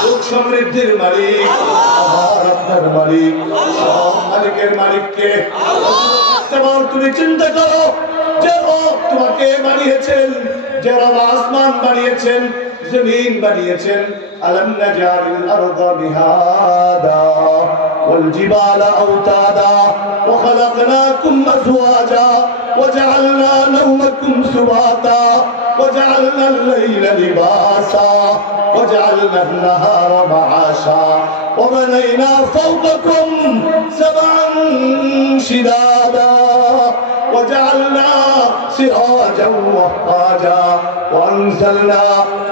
সুখ সমৃদ্ধির মালিক, আমার আপনার মালিক, সব মালিকের মালিক কে? তুমি চিন্তা করো, যে রব তোমাকে বানিয়েছেন, যে রব আসমান বানিয়েছেন, জমিন বানিয়েছেন। ألم نجعل الأرض مهادا والجبال أوتادا وخلقناكم أزواجا وجعلنا نومكم سباتا وجعلنا الليل لباسا وجعلنا النهار معاشا وبنينا فوقكم سبعا شدادا وجعلنا سراجا وهاجا وأنزلنا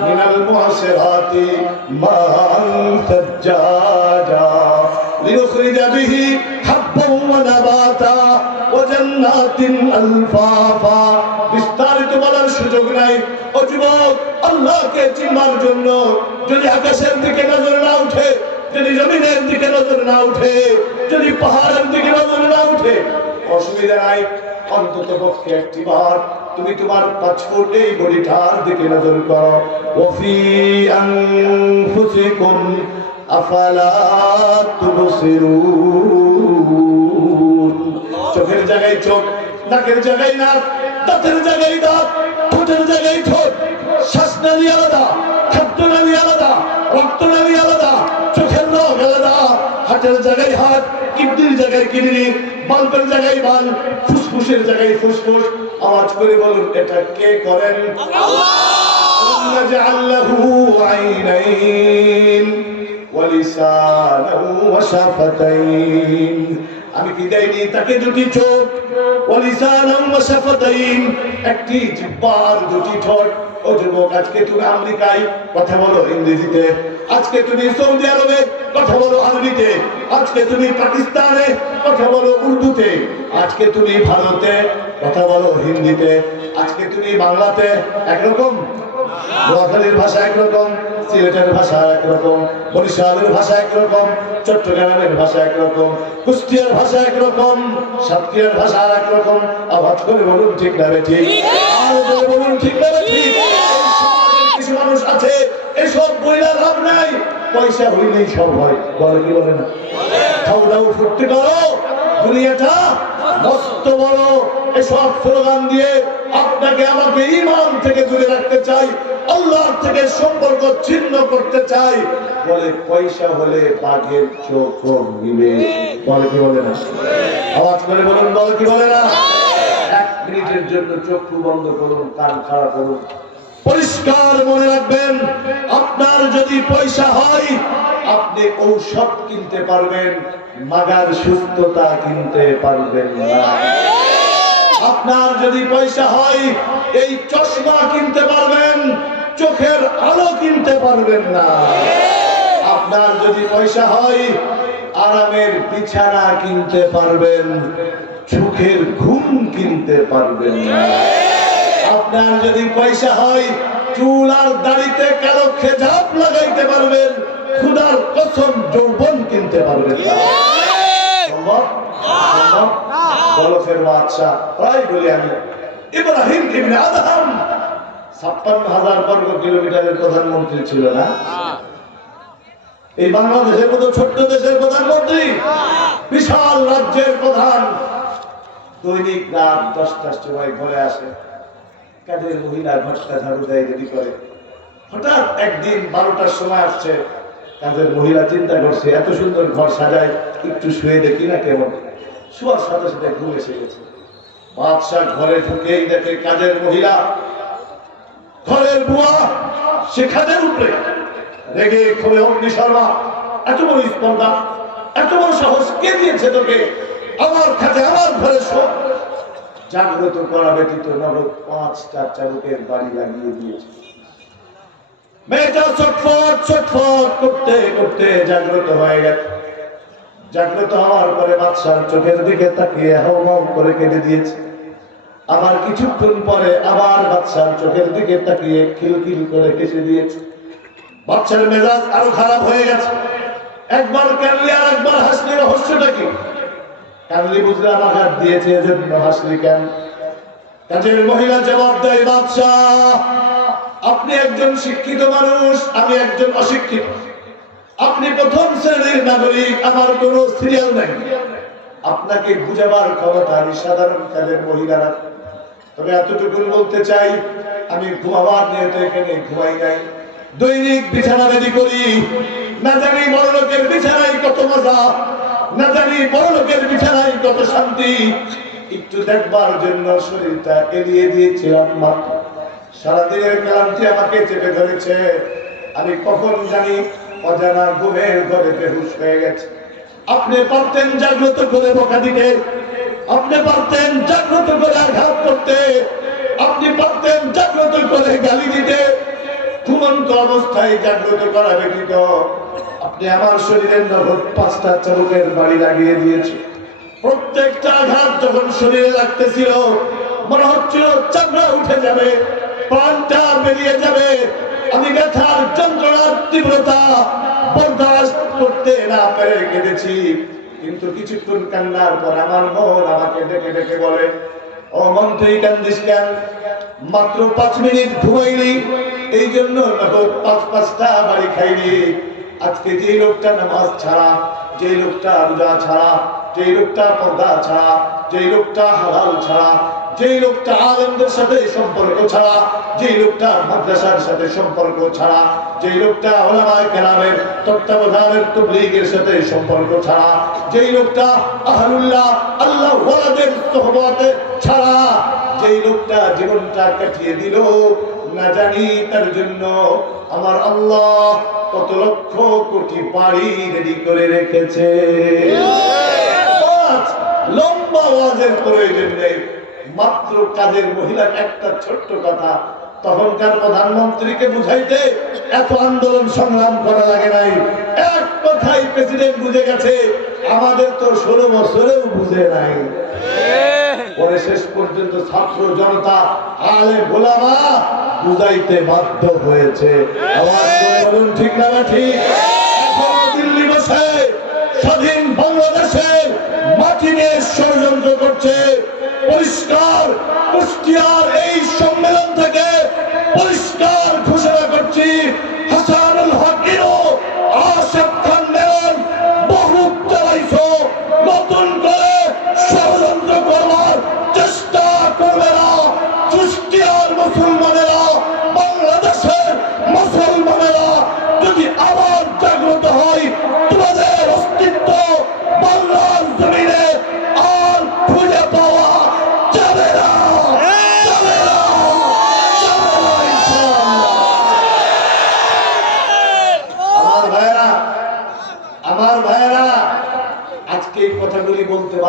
من المعصرات ماء ثجاجا لنخرج به حبا ونباتا وجنات ألفافا। বিস্তারিত বলার সুযোগ নাই। ও যুবক, আল্লাহকে চিনবার জন্য যদি আকাশের দিকে নজর না উঠে, যদি জমিনের দিকে নজর না উঠে, যদি পাহাড়ের দিকে নজর না উঠে, অসুবিধা নাই। অন্তত পক্ষে একটিবার তুমি তোমার 5 ফুট এই বডিটার দিকে নজর করো। ওয়াফি আনফুসিকুম আফালা তুবসিরুন। চোখের জায়গায় চোখ, নাকের জায়গায় নাক, দাঁতের জায়গায় দাঁত, ঠোঁটের জায়গায় ঠোঁট, শ্বাসনালী আলাদা, খাদ্যনালী আলাদা, রক্তনালী আলাদা, চোখের নখ আলাদা, হাটের জায়গায় হাট, কিডনির জায়গায় কিডনি, বাল্বের জায়গায় বাল্ব, ফুসফুসের জায়গায় ফুসফুস। আওয়াজ করে বলুন, এটা কে করেন? আল্লাহ। নাজআল লাহু আইনাইন ওয়া লিসানান ওয়া শাফাতাইন। আমি কি দেইনি তাকে দুটি চোখ, ওয়া লিসানান ওয়া শাফাতাইন, একটি জিহ্বা আর দুটি ঠোঁট। ও যুবক, আজকে তুমি আমেরিকায় কথা বলো ইংরেজিতে, আজকে তুমি সৌদি আরবে কথা বলো আরবিতে, আজকে তুমি পাকিস্তানে কথা বলো উর্দুতে, আজকে তুমি ভারতে কথা বলো হিন্দিতে, আজকে তুমি বাংলাতে একরকম, নোয়াখালীর ভাষা একরকম, সিলেটের ভাষা একরকম, বরিশালের ভাষা একরকম, চট্টগ্রামের ভাষা একরকম, কুষ্টিয়ার ভাষা একরকম, সাতক্ষীরার ভাষা আর একরকম। আওয়াজ করে বলুন ঠিক না ঠিক? আর বলুন ঠিক না ঠিক? কিছু মানুষ আছে এসব বইলা লাভ নাই, পয়সা হইলেই সব হয়, বলে কি বলে না? খাও দাও ফুর্তি করো, দুনিয়াটা মস্ত বড়। এসব স্লোগান দিয়ে আপনাকে আমাকে ঈমান থেকে দূরে রাখতে চাই, আল্লাহর থেকে সম্পর্ক ছিন্ন করতে চাই। বলে পয়সা হলে বাঘের চোখ মিলে, বলে কি বলে না? আওয়াজ করে বলুন, বলে কি বলে না? 1 মিনিটের জন্য চক্ষু বন্ধ করুন, কান খাড়া করুন, পরিষ্কার মনে রাখবেন, আপনার যদি পয়সা হয় আপনি ঔষধ কিনতে পারবেন, মাগার সুস্থতা কিনতে পারবেন না। আপনার যদি পয়সা হয় এই চশমা কিনতে পারবেন, চোখের আলো কিনতে পারবেন না। আপনার যদি পয়সা হয় আরামের বিছানা কিনতে পারবেন, সুখের ঘুম কিনতে পারবেন না। আপনার যদি পয়সা হয় চুল আর দাড়িতে কালো খেজাব লাগাইতে পারবেন, খুদার কসম যৌবন কিনতে পারবেন না। সম্ভব? সম্ভব? বলফের বাদশা, প্রায় বলি আমি, ইব্রাহিম ইবনে আদহাম ৫৬,০০০ বর্গ কিলোমিটারের প্রধানমন্ত্রী ছিল না? এই বাংলাদেশের মতো ছোট্ট দেশের প্রধানমন্ত্রী, বিশাল রাজ্যের প্রধান, দৈনিক রাত ১০টার সময় ঘরে আসে, কাজের মহিলা ঘরটা ঝাড়ু দেয়, রেডি করে। হঠাৎ একদিন ১২টার সময় আসছে, কাজের মহিলা চিন্তা করছে এত সুন্দর ঘর সাজায়, একটু শুয়ে দেখি না কেমন। শোয়ার সাথে সাথে ঘুম এসে গেছে। বাদশা ঘরে ঢুকেই দেখে কাজের মহিলা, ঘরের বুয়া, সে কাজের উপরে রেগে ক্ষোভে অগ্নি শর্মা, এত বড় স্পর্ধা, এত বড় সাহস কে দিয়েছে তোকে আমার কাছে আমার ঘরে শো? জাগ্রত করা ব্যতীত নগদ ৫টা চাবুকের বাড়ি লাগিয়ে দিয়েছে। মেয়েটা ছটফট ছটফট করতে করতে জাগ্রত হয়ে গেছে। জাগ্রত হওয়ার পরে বাদশার চোখের দিকে তাকিয়ে হাউমাউ করে কেঁদে দিয়েছে। আবার কিছুক্ষণ পরে আবার বাদশার চোখের দিকে তাকিয়ে খিলখিল করে হেসে দিয়েছে। বাদশার মেজাজ আরো খারাপ হয়ে গেছে। একবার কানলি আর একবার হাসলি, রহস্যটা কি? কানলি বুঝলাম আঘাত দিয়েছে, এজন্য হাসলি কেন? কাজের মহিলা জবাব দেয়, বাদশাহ আপনি একজন শিক্ষিত মানুষ, আমি একজন অশিক্ষিত। আপনি প্রথম শ্রেণীর নাগরিক, আমার কোনো সিরিয়াল নাই। আপনাকে বুঝাবার ক্ষমতা আমি সাধারণ কাজের মহিলারা। তবে এতটুকু বলতে চাই, আমি ঘুমাবার নিয়ে তো এখানে ঘুমাই নাই, দৈনিক বিছানা রেডি করি। না জানি বড় লোকের বিছানায় কত মজা, না জানি বড় লোকের বিছানায় কত শান্তি। একটু দেখবার জন্য শরীরটা এড়িয়ে দিয়েছিলাম মাত্র। সারাদিনের ক্লান্তি আমাকে চেপে ধরেছে, আমি কখন জানি অজানা ঘুমের ঘরে বেহুশ হয়ে গেছে। আপনি পারতেন জাগ্রত করে বকা দিতে, আপনি পারতেন জাগ্রত করে আঘাত করতে, আপনি পারতেন জাগ্রত করে গালি দিতে। ঘুমন্ত অবস্থায় জাগ্রত করা ব্যতীত আপনি আমার শরীরের নগদ ৫টা চাবুকের বাড়ি লাগিয়ে দিয়েছে। প্রত্যেকটা আঘাত যখন শরীরে লাগতেছিল মনে হচ্ছিল চামড়া উঠে যাবে, প্রাণটা বেরিয়ে যাবে। আমি ব্যথার যন্ত্রণার তীব্রতা বরদাস্ত করতে না পেরে কেঁদেছি। কিন্তু কিছুক্ষণ কান্নার পর আমার মন আমাকে ডেকে ডেকে বলে, ও মন তুই কান্দিস কেন? মাত্র ৫ মিনিট ঘুমাইলি, এই জন্য নগদ ৫টা বাড়ি খাইলি। আজকে যে লোকটা নামাজ ছাড়া, যে লোকটা রোজা ছাড়া, যে লোকটা পর্দা ছাড়া, যে লোকটা হালাল ছাড়া, যে লোকটা আলেমদের সাথে সম্পর্ক ছাড়া, যে লোকটা মাদ্রাসার সাথে সম্পর্ক ছাড়া, যে লোকটা উলামায়ে কেরামের তত্ত্বাবধানের তাবলীগের সাথে সম্পর্ক ছাড়া, যে লোকটা আহলুল্লাহ আল্লাহ ওয়ালাদের সোহবতে ছাড়া, যে লোকটা জীবনটা কাটিয়ে দিল, না জানি তার জন্য আমার আল্লাহ কত লক্ষ কোটি বাড়ি রেডি করে রেখেছে। লম্বা ওয়াজের প্রয়োজন নেই, মাত্র কাজের মহিলার একটা ছোট্ট কথা তখনকার প্রধানমন্ত্রীকে বুঝাইতে এত আন্দোলন সংগ্রাম করা লাগে নাই। এক কথাই প্রেসিডেন্ট বুঝে গেছে, আমাদের তো ১৬ বছরেও বুঝে নাই। পরে শেষ পর্যন্ত ছাত্র জনতা আলেম ওলামা বুঝাইতে বাধ্য হয়েছে। আওয়াজ করে বলুন ঠিক না ঠিক? এখনো দিল্লি বসে স্বাধীন বাংলাদেশের মাটি নিয়ে ষড়যন্ত্র করছে। পরিষ্কার কুষ্টিয়ার এই সম্মেলন থেকে পরিষ্কার ঘোষণা করছি, হাসানুল হকেরও আশিক খান মেনন বহু চালাইছো, নতুন করে ষড়যন্ত্র করবার চেষ্টা করবে না। কুষ্টিয়ার মুসলমানেরা, বাংলাদেশের মুসলমানেরা যদি আবার জাগ্রত হয়, তোমাদের অস্তিত্ব বাংলার জমিনে আর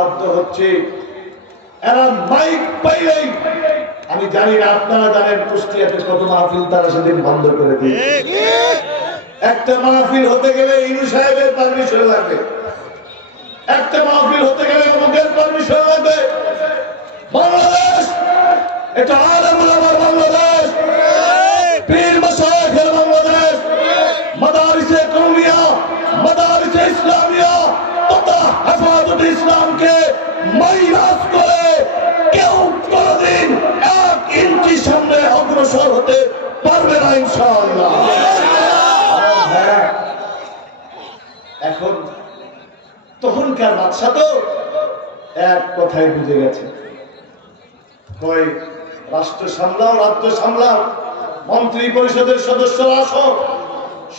বাধ্য হচ্ছে। এরা মাইক পাইলেই, আমি জানি না আপনারা জানেন কুষ্টিয়াতে কত মাহফিল তারা সেদিন বন্ধ করে দিয়েছে। একটা মাহফিল হতে গেলে ইনু সাহেবের পারমিশন লাগবে, একটা মাহফিল হতে গেলে অমুকের পারমিশন লাগবে। বাংলাদেশ এটা আলেমুল আমার বাংলাদেশ, পীর মাশায়েখের বাংলাদেশ, মাদারিসে কওমিয়া, মাদারিসে ইসলামিয়া তথা হেফাজতে ইসলামকে মাইনাস করে কেউ কোনদিন 1 ইঞ্চি সামনে অগ্রসর হতে পারবে না ইনশাআল্লাহ। এখন তখনকার বাদশা তো এক কথায় বুঝে গেছে, কই রাষ্ট্র সামলাও, রাজ্য সামলাও, মন্ত্রী পরিষদের সদস্যরা আসো,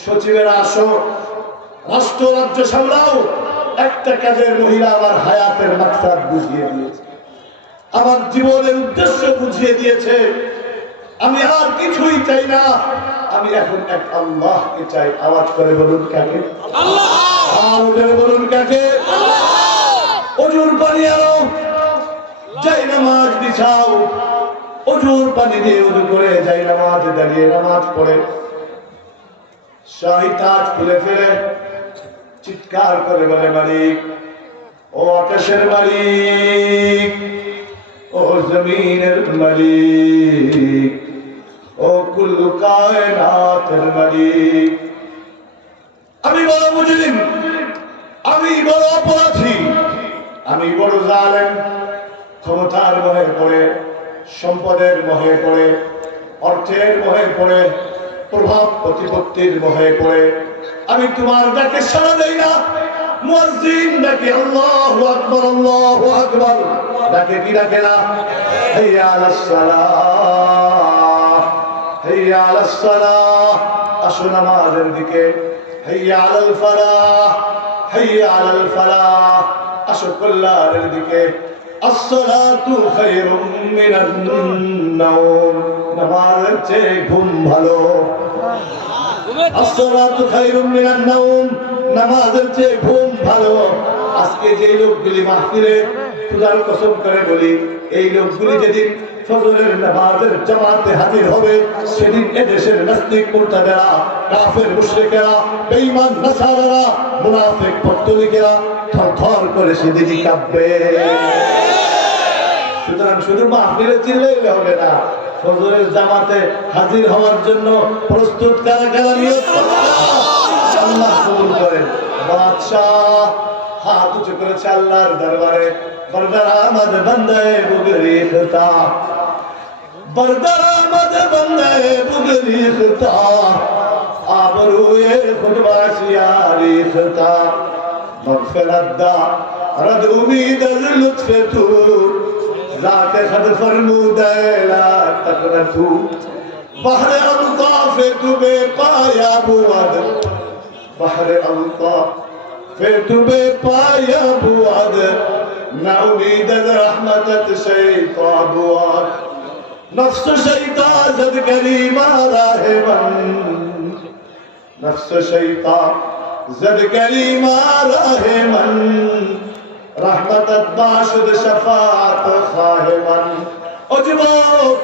সচিবেরা আসো, রাষ্ট্র রাজ্য সামলাও। একটা কাজের মহিলা আমার হায়াতের মাকসাদ বুঝিয়ে দিয়েছে, আমার জীবনের উদ্দেশ্য বুঝিয়ে দিয়েছে। আমি আর কিছুই চাই না, আমি এখন এক আল্লাহকে চাই। আওয়াজ করে বলুন কাকে? আওয়াজ করে বলুন কাকে? অজুর পানি আনো, যাই নামাজ বিছাও, অজুর পানি দিয়ে অজু করে যাই নামাজ দাঁড়িয়ে নামাজ পড়ে শাহী তাজ খুলে ফেলে চিৎকার করে বলে, মালিক, ও আকাশের মালিক, ও জমিনের মালিক, ও কুল কায়নাতের মালিক, আমি বড় মুজরিম, আমি বড় অপরাধী, আমি বড় জালেম। ক্ষমতার মোহে পড়ে, সম্পদের মোহে পড়ে, অর্থের মোহে পড়ে, প্রভাব প্রতিপত্তির মোহে পড়ে আমি তোমার ডাকে সাড়া দেই না। মুয়াজ্জিন ডাকে আল্লাহু আকবার, আল্লাহু আকবার, ডাকে কি ডাকে না? হাইয়া আলাস সালাহ, হাইয়া আলাস সালাহ, আসো নামাজের দিকে। হাইয়া আলাল ফালাহ, হাইয়া আলাল ফালাহ, আসো কল্যাণের দিকে। আসসালাতু খায়রুম মিনান নাওম, নামাজের চেয়ে ঘুম ভালো। আসসালাতু খায়রুম মিনান নাওম, নামাজের চেয়ে ঘুম ভালো। আজকে যে লোকগুলি মাহফিলে, খোদার কসম করে বলি, এই লোকগুলি যেদিন ফজরের নামাজের জামাতে হাজির হবে, সেদিন এদেশের নাস্তিক মুরতাদেরা, কাফের মুশরিকেরা, বেঈমান নাসারারা, মুনাফিক পত্তলিকেরা থরথর করে সেদিনই কাঁপবে। সুতরাং শুধু মাহফিলে চিল্লাইলে হবে না, ফজরের জামাতে হাজির হওয়ার জন্য প্রস্তুত কারা কারা নিয়ত করছে? আল্লাহ কবুল করেন। বাদশাহ হাত উঁচু করেছে আল্লাহর দরবারে, বরদার আমাদ বন্দে বুগরি খুতা, বরদার আমাদ বন্দে বুগরি খুতা, আবরুয়ে খুদবা শিয়ারি খুতা, মগফিরাত দা রদ উম্মীদ লুৎফ তু, ذاك خد فرموده لا تقنطوا، بحر الطاف تو بے پایا بود، بحر الطاف تو بے پایا بود، نا امید رحمتت شیطان بود، نفس شیطان زد کریم راہ من، نفس شیطان زد کریم راہ من، রহমতত বাশুদ শাফাত খাহেমান। ও যুবক,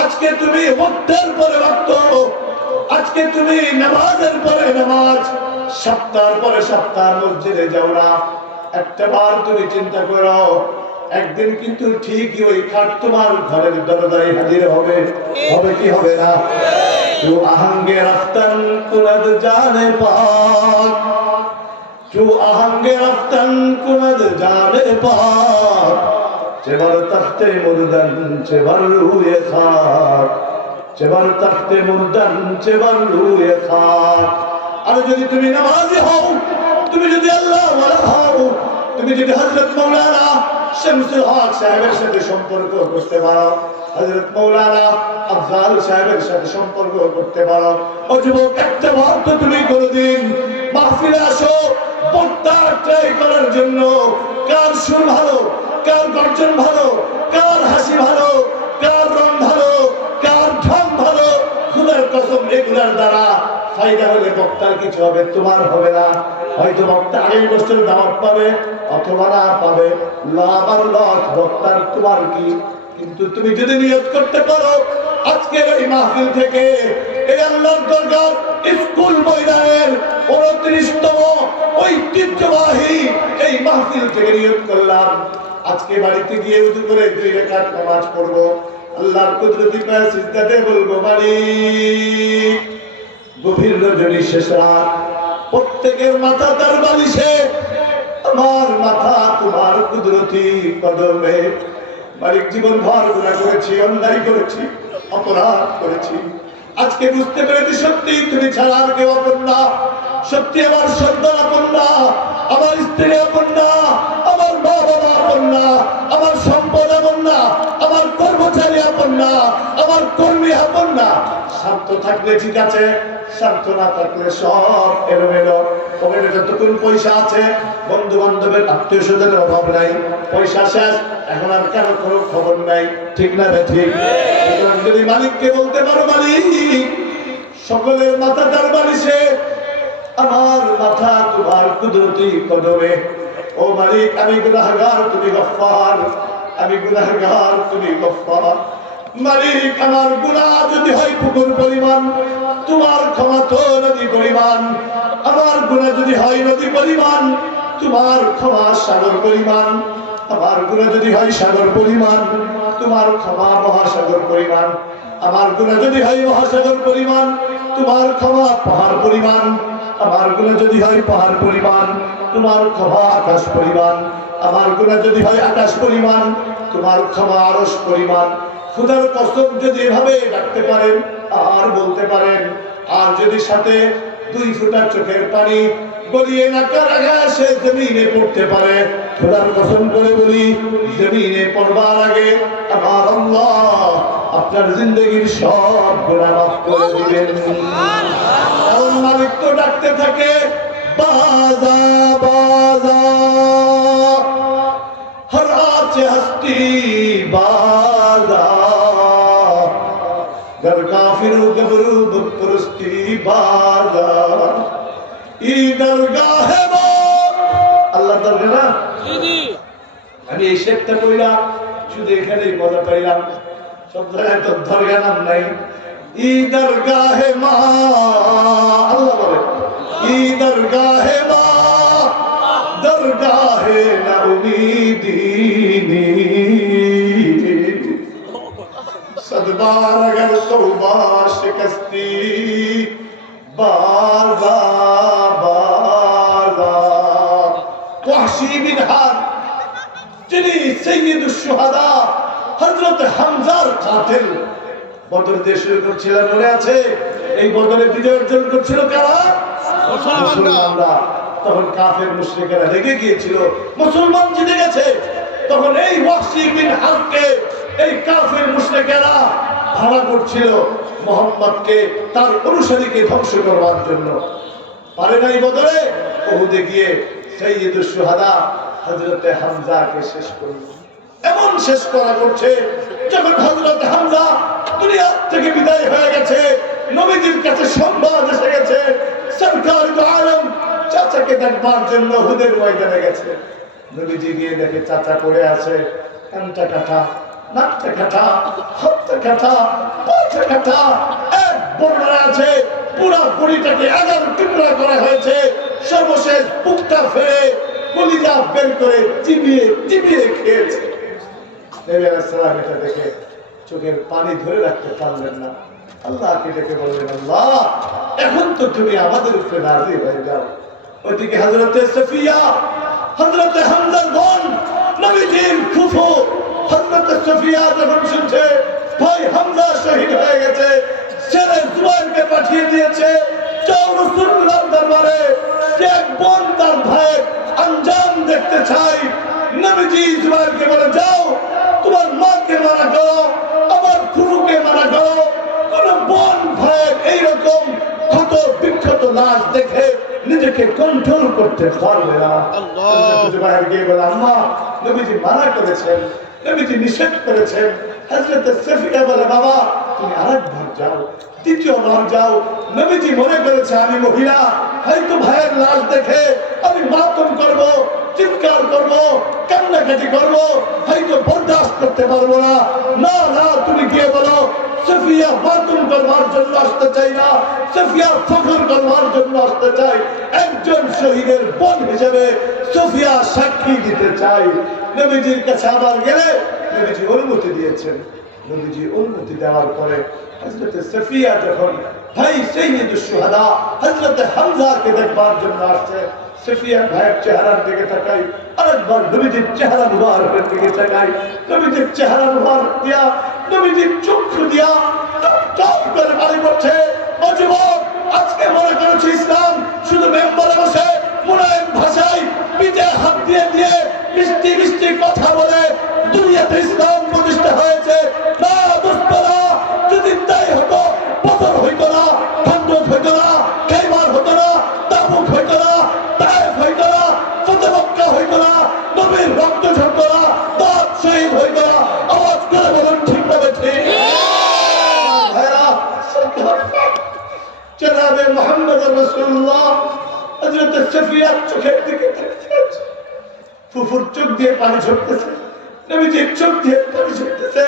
আজকে তুমি ওয়াক্তের পরে ওয়াক্ত, আজকে তুমি নামাজের পরে নামাজ, সপ্তাহের পরে সপ্তাহ মসজিদে যাও না। একটা বার তুমি চিন্তা করো, একদিন কিন্তু ঠিকই ওই খাট তোমার ঘরের দরজায় হাজির হবে। হবে কি হবে না? তো আহাঙ্গে রাফতান কুরাদ জানে পাক, जो आहंगे रफ्तन कुनद जाने पाक, चेबर तख्ते मुर्दन चेबर रूए खाक, चेबर तख्ते मुर्दन चेबर रूए खाक। আর যদি তুমি নামাজি হও, তুমি যদি আল্লাহ ওয়ালা হও, তুমি যদি হযরত মাওলানা শামসুল হক সাহেবের সাথে সম্পর্ক করতে পারো, হযরত মাওলানা আফজাল সাহেবের সাথে সম্পর্ক করতে পারো, ও যুবক, একটা বার তো তুমি কোনদিন মাহফিলে আসো বক্তা ট্রাই করার জন্য। কার সুর ভালো, কার গর্জন ভালো, কার হাসি ভালো, কার রং ভালো, কার ঢং ভালো, খোদার কসম এগুলার দ্বারা ফায়দা হলে বক্তার কিছু হবে, তোমার হবে না। হয়তো বক্তা 28 বছর দাওয়াত পাবে, অথবা না পাবে, লাভ আর লস বক্তার তোমার কি। কিন্তু তুমি যদি নিয়ত করতে পারো আজকের এই মাহফিল থেকে এই আল্লাহর দরগার স্কুল ময়দানের 29তম ঐতিহ্যবাহী এই মাহফিল থেকে নিয়ত করলাম আজকে বাড়িতে গিয়ে উযু করে 2 রাকাত নামাজ পড়বো, আল্লাহর কুদরতি পায়ে সিজদাতে বলবো মালিক গভীর রজনী শেষ রাত, প্রত্যেকের মাথা তার বালিশে, আমার মাথা তোমার কুদরতি কদমে। মালিক জীবন ভর গুনাহ করেছি, অন্যায় করেছি, অপরাধ করেছি, আজকে বুঝতে পেরেছি সত্যি তুমি ছাড়া আর কেউ আপন না, সত্যি আমার সন্তান আপন না, আমার স্ত্রী আপন না, আমার মা বাবা আপন না, আমার সম্পদ আপন না, আমার কর্মচারী আপন না, আমার কর্মী আপন না। শান্ত থাকলে ঠিক আছে, শান্ত না থাকলে সব এলোমেলো। পকেটে যতক্ষণ পয়সা আছে, বন্ধু বান্ধবের আত্মীয় স্বজনের অভাব নাই, পয়সা শেষ, এখন আর কারো কোনো খবর নাই, ঠিক না রে? ঠিক। যদি মালিককে বলতে পারো মালিক সকলের মাথা তার বালিশে, আমার মাথা তোমার কুদরতি কদমে। ও মালিক আমি গুনাহগার, তুমি গফফার, আমি গুনাহগার, তুমি গফফার। মালিক আমার গুনাহ যদি হয় পুকুর পরিমাণ, তোমার ক্ষমা তো নদী পরিমাণ। আমার গুনাহ যদি হয় নদী পরিমাণ, তোমার ক্ষমা সাগর পরিমাণ। আমার গুনাহ যদি হয় সাগর পরিমাণ, তোমার ক্ষমা মহাসাগর পরিমাণ। আমার গুনাহ যদি হয় মহাসাগর পরিমাণ, তোমার ক্ষমা পাহাড় পরিমাণ। আমার গুনাহ যদি হয় পাহাড় পরিমাণ, তোমার ক্ষমা আকাশ পরিমাণ। আমার গুনাহ যদি হয় আকাশ পরিমাণ, তোমার ক্ষমা আরশ পরিমাণ। খুদার কসম যদি এভাবে ডাকতে পারেন আর বলতে পারেন, আর যদি সাথে 2 ফোঁটা চোখের পানি গলিয়ে নাকার আকাশে জমিনে পড়তে পারে, খোদার কসম করে বলি জমিনে পড়বার আগে আমার আল্লাহ আপনার জিন্দগির সব গুনাহ মাফ করে দিবেন। কারণ মালিক তো ডাকতে থাকে বাজা বাজা, हर आँच हस्ती बाजा, घर काफिर गबरू बुतपरस्ती बाजा, ई दरगाह मो আল্লাহ দরগা না। আমি এই শেখটা কইলাম শুধু এখানেই মজা পাইলাম, সব জায়গায় তো দরগা নাম নাই। ই দরগাহে মা, আল্লাহ বলে ই দরগাহে মা, দরগাহে না উম্মীদিনী, সদবার अगर तौबा शिकस्ती बाजा बाजा। ওয়াহশী বিন হারব যিনি সৈয়দুশ শুহাদা হযরত হামজার কাতিল, বদর দেশে করছিলেন, মনে আছে? এই বদরে বিজয় অর্জন করছিল কারা? মুসলমানরা। তখন কাফের মুশরিকেরা রেগে গিয়েছিল, মুসলমান জিতে গেছে। তখন এই ওয়াহশী বিন হারবকে এই কাফের মুশরিকেরা ভাড়া করছিল মুহাম্মদকে, তার অনুসারীকে ধ্বংস করবার জন্য। পারে নাই বদরে, উহুদে গিয়ে সৈয়দুশ শুহাদা হযরতে হামজাকে শেষ করল। এমন শেষ করা করছে, যখন হযরত হামজা দুনিয়া থেকে বিদায় হয়ে গেছে, নবীজির কাছে সংবাদ এসে গেছে, সরকার দু আলম চাচাকে দেখবার জন্য উহুদের ময়দানে গেছে। নবীজি গিয়ে দেখে চাচা পড়ে আছে, কানটা কাটা, নাকটা কাটা, হাতটা কাটা, পাটা কাটা, এক বর্ণনা আছে পুরা বডিটাকে 11 টুকরা করা হয়েছে, সর্বশেষ বুকটা ফেলে কলিজা বের করে চিবিয়ে চিবিয়ে খেয়েছে। নবী আলাইহিস সালাম এটা দেখে চোখের পানি ধরে রাখতে পারলেন না, আল্লাহকে ডেকে বললেন, আল্লাহ এখন তো তুমি আমাদের উপরে রাজি হয়ে যাও। ওইদিকে হযরতে সফিয়া, হযরতে হামজার বোন, নবীজির ফুফু হযরতে সফিয়া যখন শুনছে ভাই হামজা শহীদ হয়ে গেছে, ছেলে জুবাইরকে পাঠিয়ে দিয়েছে যাও রাসূলুল্লাহর দরবারে, এক বোন তার ভাইয়ের আঞ্জাম দেখতে চাই। নবীজি জুবাইরকে বলে যাও তোমার মাকে মারা করো, আমার ফুফুকে মারা করো। কোন বোন ভাইয়ের এইরকম ক্ষত বিক্ষত লাশ দেখে নিজেকে কন্ট্রোল করতে পারবে না। জুবাইর গিয়ে বলে আম্মা নবীজি মানা করেছেন, নবীজি নিষেধ করেছেন। হযরত সফিয়া বলে বাবা তুমি আরেকবার যাও, দ্বিতীয়বার যাও। নবীজি মনে করেছে আমি মহিলা, হয়তো ভাইয়ের লাশ দেখে আমি মাতম করব, চিৎকার করব, কান্নাকাটি করব, হয়তো বরদাস্ত করতে পারবো না। না না, তুমি গিয়ে বলো সফিয়া মাতুম করবার জন্য আসতে চাই না, সফিয়া ফখর করবার জন্য আসতে চাই, একজন শহীদের বোন হিসেবে সফিয়া সাক্ষী দিতে চাই। নবীজির কাছে আবার গেলে নবীজি অনুমতি দিয়েছেন। নবীজি অনুমতি দেওয়ার পরে হযরতে সফিয়া যখন ভাই সাইয়্যিদুশ শুহাদা হযরতে হামজাকে দেখবার জন্য আসছে, সফিয়া ভাইয়ের চেহারার দিকে তাকাই, আরেকবার নবীজির চেহারা মুবারকের দিকে তাকাই, নবীজির চেহারা মুবারক দিয়া, নবীজির চক্ষু দিয়া টপ করে বাড়ি পড়ছে। ও যুবক, আজকে মনে করেছি ইসলাম শুধু মেম্বারে বসে মুলায়েম ভাষায় পিঠে হাত দিয়ে দিয়ে মিষ্টি মিষ্টি কথা বলে দুনিয়াতে ইসলাম প্রতিষ্ঠা হয়েছে। না দোস্তরা, যদি তাই হতো বদর হইতো না, খন্দক হইতো না, খাইবার হইতো না, তাবুক হইতো না, তায়েফ হইতো না, ফতেহ মক্কা হইতো না, নবীর রক্ত ঝরতো না, দাঁত শহীদ হইতো না। আওয়াজ করে বলুন ঠিক না ঠিক? ভাইরা, জনাবে মুহাম্মদ রাসূলুল্লাহ হযরত সফিয়ার চোখের দিকে তাকিয়ে আছে। ফুফুর চোখ দিয়ে পানি ঝরতেছে, নবীজির চোখ দিয়ে পানি ঝরতেছে।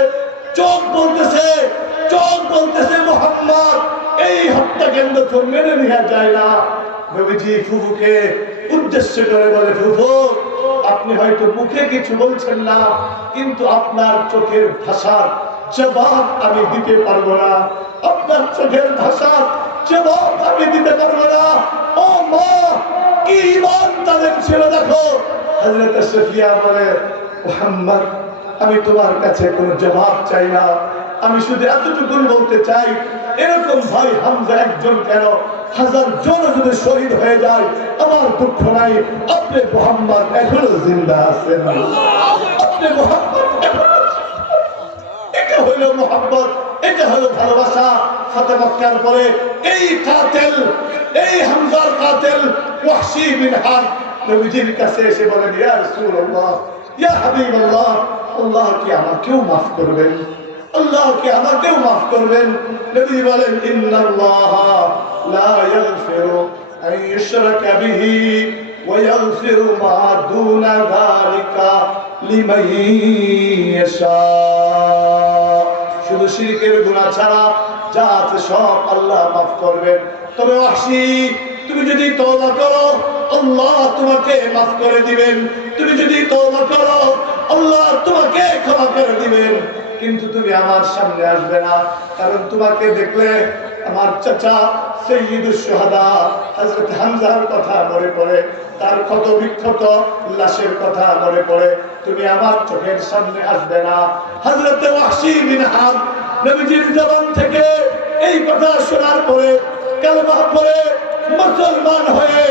চোখ বলতেছে মুহাম্মদ, এই হত্যাকাণ্ড তো মেনে নেওয়া যায় না। নবীজি ফুফুকে উদ্দেশ্য করে বলে, ফুফু, আপনি হয়তো মুখে কিছু বলছেন না, কিন্তু আপনার চোখের ভাষার জবাব আমি দিতে পারবো না। আপনার চোখের ভাষার জবাব আমি দিতে পারবো না। ও মা, কি ঈমান তাদের ছিল দেখো। হযরত সফিয়া বলে, মুহাম্মদ, আমি তোমার কাছে কোনো জবাব চাই না, আমি শুধু এতটুকু বলতে চাই, এরকম ভাই হামজা একজন কেন, 1000 জন যদি শহীদ হয়ে যায় আমার দুঃখ নাই। আপনি মুহাম্মদ এখনো জিন্দা আছেন, আপনি মুহাম্মদ এখনো। এটা হইল মুহাম্মদ, এটা হলো ভালোবাসা। ফতেহ মক্কার পরে এই কাতিল, এই হামজার কাতিল ওয়াহশী বিন হারব নবীজির কাছে এসে বলেন, ইয়া রাসূলুল্লাহ, ইয়া হাবিবাল্লাহ, আল্লাহ কি আমাকেও মাফ করবেন? আল্লাহ কি আমাকেও মাফ করবেন? নবী বলেন, ইন্নাল্লাহা লা ইয়াগফিরু আন ইউশরাকা বিহি ওয়া ইয়াগফিরু মা দুনা যালিকা লিমান ইয়াশা। শুধু শিরকের গুনাহ ছাড়া যা আছে সব আল্লাহ মাফ করবেন। তবে ওয়াহশী, তুমি যদি তওবা করো আল্লাহ তোমাকে মাফ করে দিবেন, তুমি যদি তওবা করো আল্লাহ তোমাকে ক্ষমা করে দিবেন। কিন্তু তুমি আমার সামনে আসবে না, কারণ তোমাকে দেখলে আমার চাচা সাইয়্যিদুশ শুহাদা হযরত হামজার কথা মনে পড়ে, তার ক্ষত বিক্ষত লাশের কথা মনে পড়ে। তুমি আমার চোখের সামনে আসবে না। হযরত ওয়াহশী বিন হারব নবীজির জবান থেকে এই কথা শোনার পরে কালেমা পড়ে মুসলমান হয়ে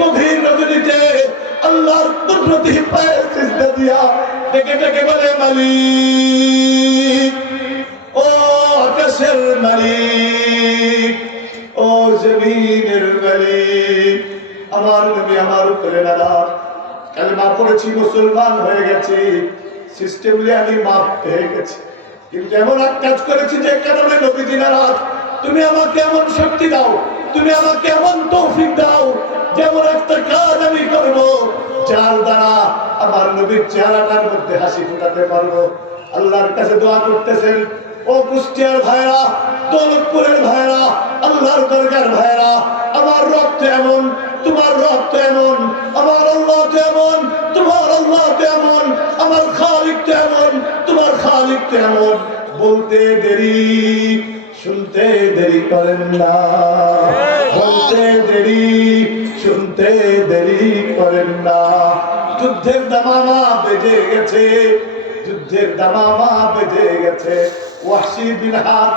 গভীর রজনীতে আল্লাহর কুদরতি পায়ে সিজদা দিয়া ডেকে ডেকে বলে, মালিক, ও আকাশের মালিক, ও জমিনের মালিক, আমার নবী আমার উপরে নারাজ। কালেমা পড়েছি, মুসলমান হয়ে গেছি, সিস্টেমলি আমি মাফ পেয়ে গেছি, কিন্তু এমন এক কাজ করেছি যে কারণে নবীজি নারাজ। তুমি আমাকে এমন শক্তি দাও, তুমি আমাকে এমন তৌফিক দাও, যেমন একটা কাজ আমি করব যার দ্বারা আমার নবীর চেহারাটার মধ্যে হাসি ফোটাতে পারবো। আল্লাহর কাছে দোয়া করতেছেন। ও কুষ্টিয়ার ভাইরা, দৌলতপুরের ভাইরা, আল্লাহর দরগার ভাইরা, আমার রক্ত এমন, তোমার রক্ত এমন, আমার আল্লাহ তো এমন, তোমার আল্লাহ তো এমন, আমার খালিক তো এমন, তোমার খালিক তো এমন। বলতে দেরি, শুনতে দেরি করেন না, বলতে দেরি, শুনতে দেরি করেন না। যুদ্ধের দামামা বেজে গেছে, যুদ্ধের দামামা বেজে গেছে। ওয়াহশী বিন হারব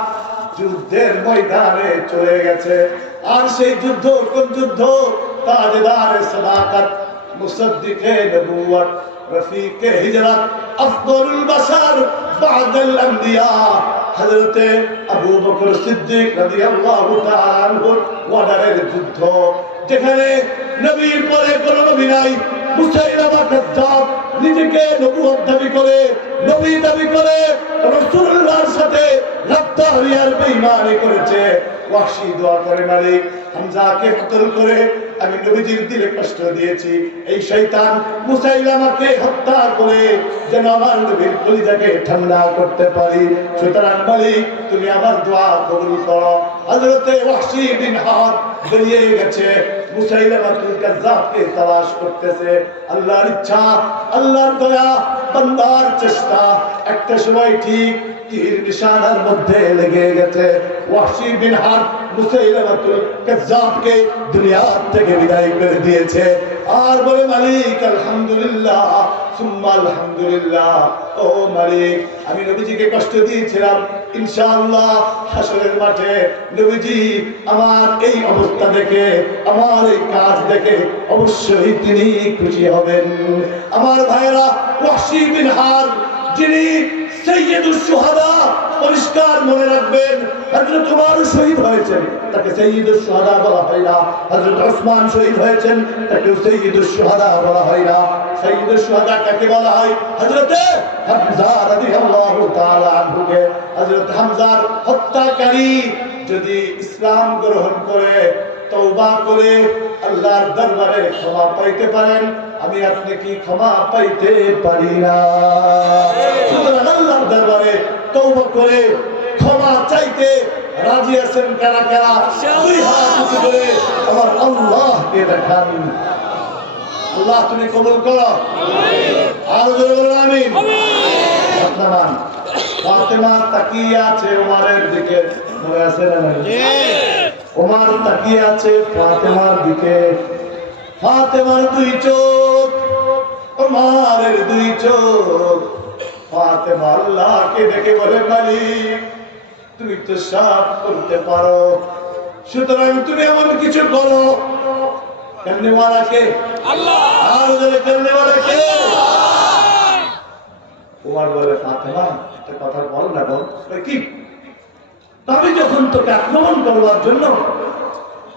যুদ্ধের ময়দানে চলে গেছে। আর সেই যুদ্ধ কোন যুদ্ধ? তাজদারে সাদাকাত, মুসাদ্দিকে নবুয়ত, রফিকে হিজরত, আফদলুল বাশার বা'দাল আমবিয়া হযরতে আবু বকর সিদ্দিক রাদিয়াল্লাহু তাআলা আনহুর ওয়াদারের যুদ্ধ, যেখানে নবীর পরে কোনো নবী নাই। মুসাইলামা কাজ্জাব নিজেকে নবুয়ত দাবি করে, নবী দাবি করে, রাসূলুল্লাহর সাথে গদ্দারিয়ার বেঈমানি করেছে। ওয়াহশী দোয়া করে, মালিক হামজাকে কতল করে আমি নবীজির দিলে কষ্ট দিয়েছি, এই শয়তান মুসাইলামাকে হত্যা করে যেন আমার নবীর কলিজাকে ঠান্ডা করতে পারি। সুতরাং মালিক তুমি আমার দোয়া কবুল করো। হযরতে ওয়াহশী বিন হারব বেরিয়ে গেছে, মুসাইলামাতুল কাজ্জাবকে তালাশ করতেছে। আল্লাহর ইচ্ছা, আল্লাহর দয়া, বান্দার চেষ্টা, একটা সময় ঠিক তীর নিশানার মধ্যে লেগে গেছে। ওয়াহশী বিন হারব মুসাইলামাতুল কাজ্জাবকে দুনিয়া থেকে বিদায় করে দিয়েছে। আর বলে, মালিক আলহামদুলিল্লাহ সুম্মা আলহামদুলিল্লাহ। ও মালিক, আমি নবীজিকে কষ্ট দিয়েছিলাম, ইনশাআল্লাহ হাসরের মাঠে নবীজি আমার এই অবস্থা দেখে, আমার এই কাজ দেখে অবশ্যই তিনি খুশি হবেন। আমার ভাইয়েরা, ওয়াহশী বিন হারব যিনি সাইয়্যিদুশ শুহাদা, পরিষ্কার মনে রাখবেন, হযরত ওমর শহীদ হয়েছেন, তাকে সাইয়্যিদুশ শুহাদা বলা হয় না। হযরত ওসমান শহীদ হয়েছেন, তাকে সাইয়্যিদুশ শুহাদা বলা হয় না। সাইয়্যিদুশ শুহাদা কাকে বলা হয়? হযরতে হামজা রাদিয়াল্লাহু তাআলা আনহুকে। হযরত হামজার হত্যাকারী যদি ইসলাম গ্রহণ করে, তওবা করে আল্লাহর দরবারে ক্ষমা পাইতে পারেন, আমি আপনি কি ক্ষমা পাইতে পারি না? সুতরাং আল্লাহর দরবারে তওবা করে ক্ষমা চাইতে রাজি আছেন কারা কারা? দুই হাত উঁচু করে আমার আল্লাহকে দেখান। আল্লাহ তুমি কবুল করো। আর জোরে বলুন আমিন। আপনার ফাতেমা তাকিয়ে আছে ওমরের দিকে, মনে আছে না? ওমর তাকিয়ে আছে ফাতেমার দিকে। ফাতেমার দুই চোখ, ওমরের দুই চোখ। ফাতেমা আল্লাহকে দেখে বলে, মালিক তুমি তো সব করতে পারো, সুতরাং তুমি এমন কিছু করো। কেমনে ওয়ালাকে? আল্লাহ। আর বলে কেমনে ওয়ালাকে? ওমর বলে, ফাতেমা একটা কথা বল না। বল কি? আমি যখন তোকে আক্রমণ করবার জন্য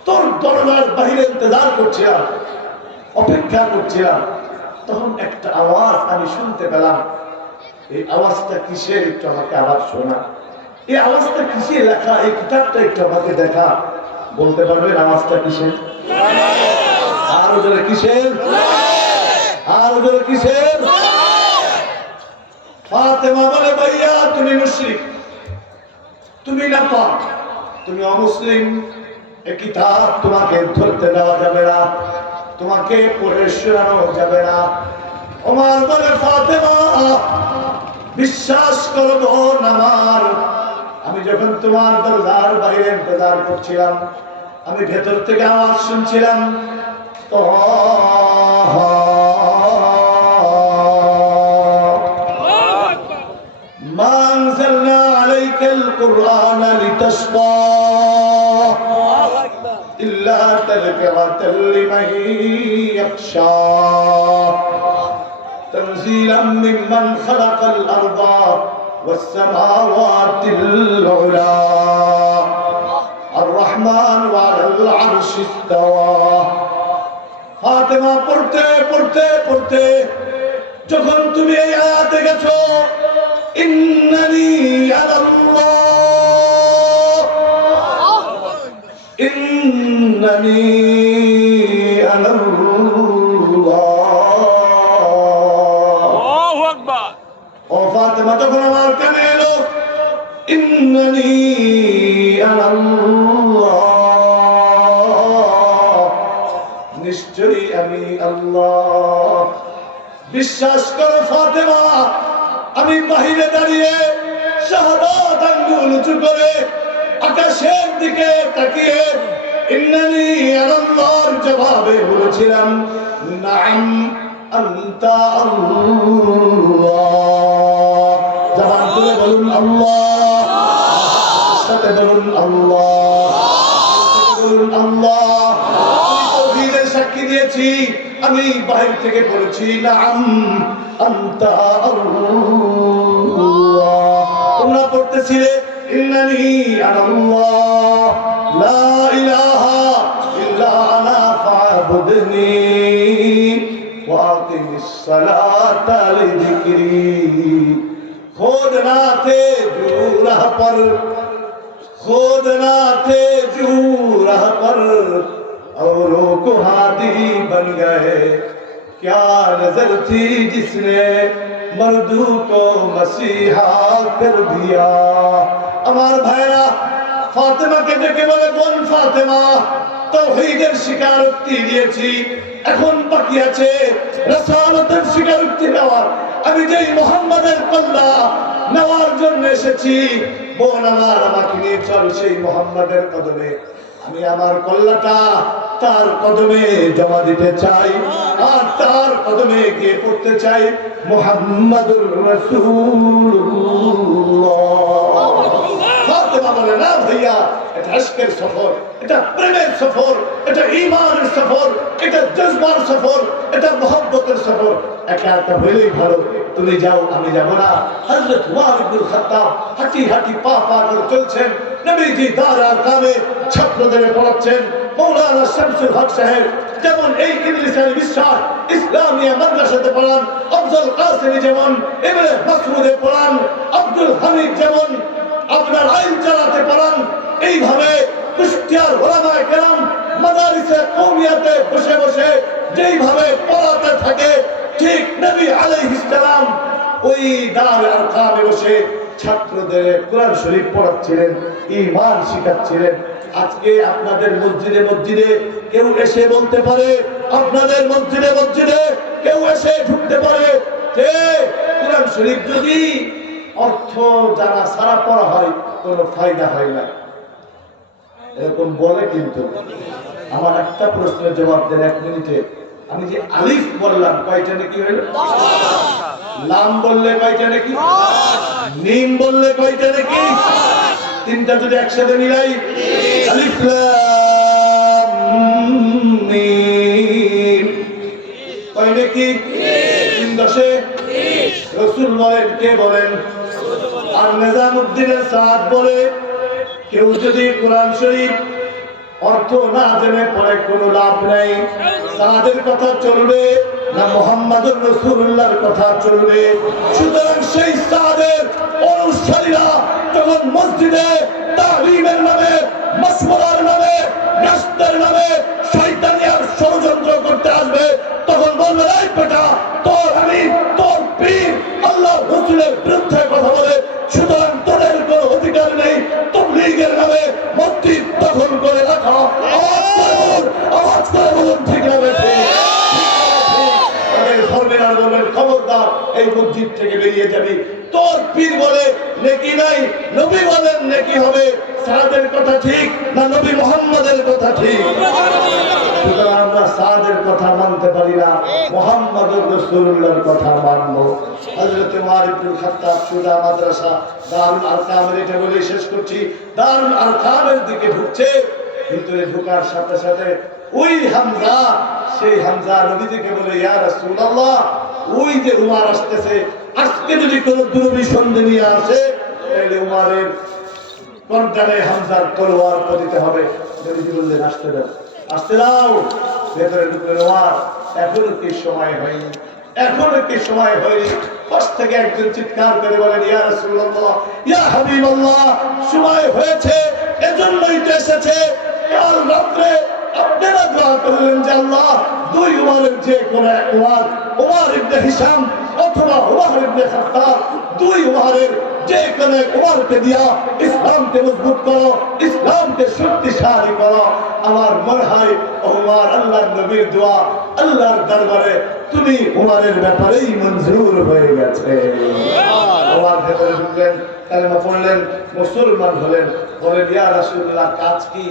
তোর দরজার বাহিরে ইন্তজার করছিলাম, অপেক্ষা করছিলাম, তখন একটা আওয়াজ আমি শুনতে পেলাম। এই আওয়াজটা কিসের? একটু আমাকে আবার শোনা। এই আওয়াজটা কিসের লেখা? এই কিতাবটা একটু আমাকে দেখা। বলতে পারবেন আওয়াজটা কিসের? আর ওদের কিসের? আর ওদের কিসের? ফাতেমা বলে, ভাইয়া তুমি মুশরিক, তুমি নাপাক, তুমি অমুসলিম, এই কিতাব তোমাকে ধরতে দেওয়া যাবে না, তোমাকে পড়ে শোনানো যাবে না। ওমর বলে, ফাতেমা বিশ্বাস করবো না আমার, আমি যখন তোমার দরজার বাইরে ইন্তজার করছিলাম, আমি ভেতর থেকে আওয়াজ শুনছিলাম, মা আনজালনা আলাইকাল কুরআনা লিতাশকা ইল্লা তাযকিরাতাল লিমান ইয়াখশা তানজিলাম মিম্মান খালাকাল আরদা ওয়াস সামাওয়াতিল উলা আর-রহমান ওয়ালাল আরশি ইসতাওয়া। ফাতেমা পড়তে পড়তে পড়তে যখন তুমি এই আয়াতে গেছো, ইন্নানি আনাল্লাহ, ইন্নানি আনাল্লাহ, আল্লাহু আকবার। ও ফাতেমা যখন আমার কানে এলো, ইন্নানি আনাল্লাহ, নিশ্চয়ই আমি আল্লাহ। বিশ্বাস করো ফাতেমা, আমি বাহিরে দাঁড়িয়ে শাহাদাত আঙ্গুল উঁচু করে আকাশের দিকে তাকিয়ে ইন্নানি আনাল্লাহর জবাবে বলেছিলাম, নাম আনতা আল্লাহ। জবান খুলে বলুন আল্লাহ, সাথে বলুন আল্লাহ, বলুন আল্লাহ। তাওহীদের সাক্ষী দিয়েছি, আমি বাহির থেকে বলেছি, নাম আনতা আল্লাহ। তোমরা পড়তেছিলে ইন্নানি আনাল্লাহ, লা ইলাহা ইল্লা আনা ফা'বুদনি ওয়া আকিমিস সালাতা লিযিকরি। खुद राते जो राह पर खुद ना थे जू राह पर औरों को हादी बन गए क्या नजर थी जिसने मर्दू को मसीहा कर दिया আমার ভাইরা ফাতেমাকে ডেকে বলে বোন ফাতেমা তাওহীদের স্বীকারোক্তি দিয়েছি এখন বাকি আছে রাসূলতের স্বীকারোক্তি দেওয়া আমি যেই মুহাম্মাদের কল্লা নেওয়ার জন্য এসেছি বোন আমার আমাকে নিয়ে চল সেই মুহাম্মাদের কদমে আমি আমার কল্লাটা তার কদমে জমা দিতে চাই আর তার কদমে গিয়ে পড়তে চাই মুহাম্মাদুর রাসূলুল্লাহ ফাতেমা বলে না ভাইয়া এটা আশকের সফর এটা প্রেমের সফর এটা ঈমানের সফর এটা জজবার সফর এটা মুহাব্বতের সফর একা একা হইলেই ভালো তুমি যাও আমি যাব না হযরত উমর ইবনে খাত্তাব হাঁটি হাঁটি পা পা করে চলছেন নবীজি দারা কামে ছাত্রদের পড়াচ্ছেন মৌলানা শামসুল হক সাহেব যেমন এই ইংলিশের বিশ্বাস ইসলামিয়া মাদ্রাসাতে পড়ান আফজল কাসেমি যেমন ইবনে মাসউদে পড়ান আব্দুল হামিদ যেমন আপনার আইন চালাতে পড়ান এইভাবে কুষ্টিয়ার ওলামায়ে কেরাম মাদারিসে কওমিয়াতে বসে বসে যেইভাবে পড়াতে থাকে ঠিক নবী আলাইহিস সালাম ওই দারুল আরকামে বসে ছাত্রদের কোরআন শরীফ পড়াচ্ছিলেন ঈমান শিখাচ্ছিলেন আজকে আপনাদের মসজিদে মসজিদে কেউ এসে বলতে পারে আপনাদের মসজিদে মসজিদে কেউ এসে ঢুকতে পারে যে কোরআন শরীফ যদি অর্থ জানা সারা পড়া হয় কোনো ফায়দা হয় না এরকম বলে কিন্তু আমার একটা প্রশ্নের জবাব দেন 1 মিনিটে আমি যে আলিফ বললাম কয়টা নাকি হলো লাম বললে কয়টা নাকি মিম বললে কয়টা নাকি তিনটা যদি একসাথে মিলাই আলিফ লাম মিম কয় নাকি 3 দশে রাসূল বলেন কে বলেন আর নিজামউদ্দিন সাদ বলে কেউ যদি কোরআন শরীফ অর্থ না জেনে পড়ে কোনো লাভ নাই সাদের কথা চলবে না মুহাম্মদুর রাসূলুল্লাহর কথা চলবে সুতরাং সেই সাদের অনুসারীরা যখন মসজিদে তালিমের নামে মাসওয়ারার নামে রাস্তার নামে শয়তানিয়ার ষড়যন্ত্র করতে আসবে তখন বলবে এই বেটা তোর আমি তোর পীর আল্লাহর রাসূলের বিরুদ্ধে কথা বলে সুতরাং তোদের কোনো অধিকার নেই তাবলীগের নামে মসজিদ দখল করে রাখা আওয়াজ করে বলুন ঠিক না বেঠিক খবরদার এই মসজিদ থেকে বেরিয়ে যাবি তোর পীর বলে নেকি নাই নবী বলেন নেকি হবে সাদের কথা ঠিক না নবী মুহাম্মদের কথা ঠিক সুতরাং আমরা সাদের কথা মানতে পারি না মুহাম্মদুর রাসূলুল্লাহর কথা মানবো হযরত উমর ইবনে খাত্তাব সুদা মাদ্রাসা দারুল আরকামের এটা বলে শেষ করছি দারুল আরকামের দিকে ঢুকছে ভিতরে ঢোকার সাথে সাথে ওই হামজা সেই হামজা নবীজিকে বলে ইয়া রাসূলুল্লাহ ওই যে উমর আসতেছে আজকে যদি কোনো দুর্বিসন্ধি নিয়ে আসে তাহলে উমরের গর্দানে হামজার তলোয়ার পতিতে হবে নবীজি বললেন আসতে দাও ভেতরে ঢুকলেন উমর এখনো কি সময় হয়নি এখনো কি সময় হয়নি পাশ থেকে একজন চিৎকার করে বলেন ইয়া রাসূলুল্লাহ ইয়া হাবিবাল্লাহ সময় হয়েছে এজন্যই তো এসেছে কাল রাতে আপনারা দোয়া করলেন যে আল্লাহ দুই উমরের যে কোনো এক উমর ইবনে হিশাম অথবা উমর ইবনে খাত্তাব দুই উমরের যে কোনো এক উমরকে দিয়া ইসলামকে মজবুত করো ইসলামকে শক্তিশালী করো আমার মনে হয় উমর আল্লাহর নবীর দোয়া আল্লাহর দরবারে তুমি উমরের ব্যাপারেই মঞ্জুর হয়ে গেছে উমর ভেতরে ঢুকলেন কালেমা পড়লেন মুসলমান হলেন বলেন ইয়া রাসূলুল্লাহ কাজ কি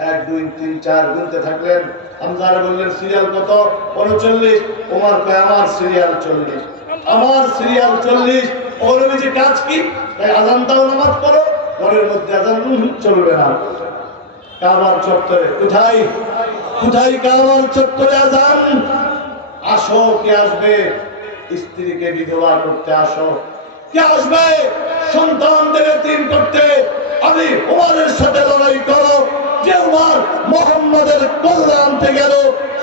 1 2 3 4 গুনতে থাকলেন হামজার বললেন সিরিয়াল কত 39 ওমর কয় আমার সিরিয়াল 40 আমার সিরিয়াল 40 ওরবিজি কাজ কি তাই আযান দাও নামাজ পড়ো ঘরের মধ্যে আযান চলবে না কাবার চত্বরে কোথায় কাবার চত্বরে আযান আসো কে আসবে স্ত্রীকে বিধবা করতে আসো কে আসবে সন্তানদের এতিম করতে আমি ওমরের সাথে লড়াই করো যে উমর মুহাম্মাদের কল্লা আনতে গেল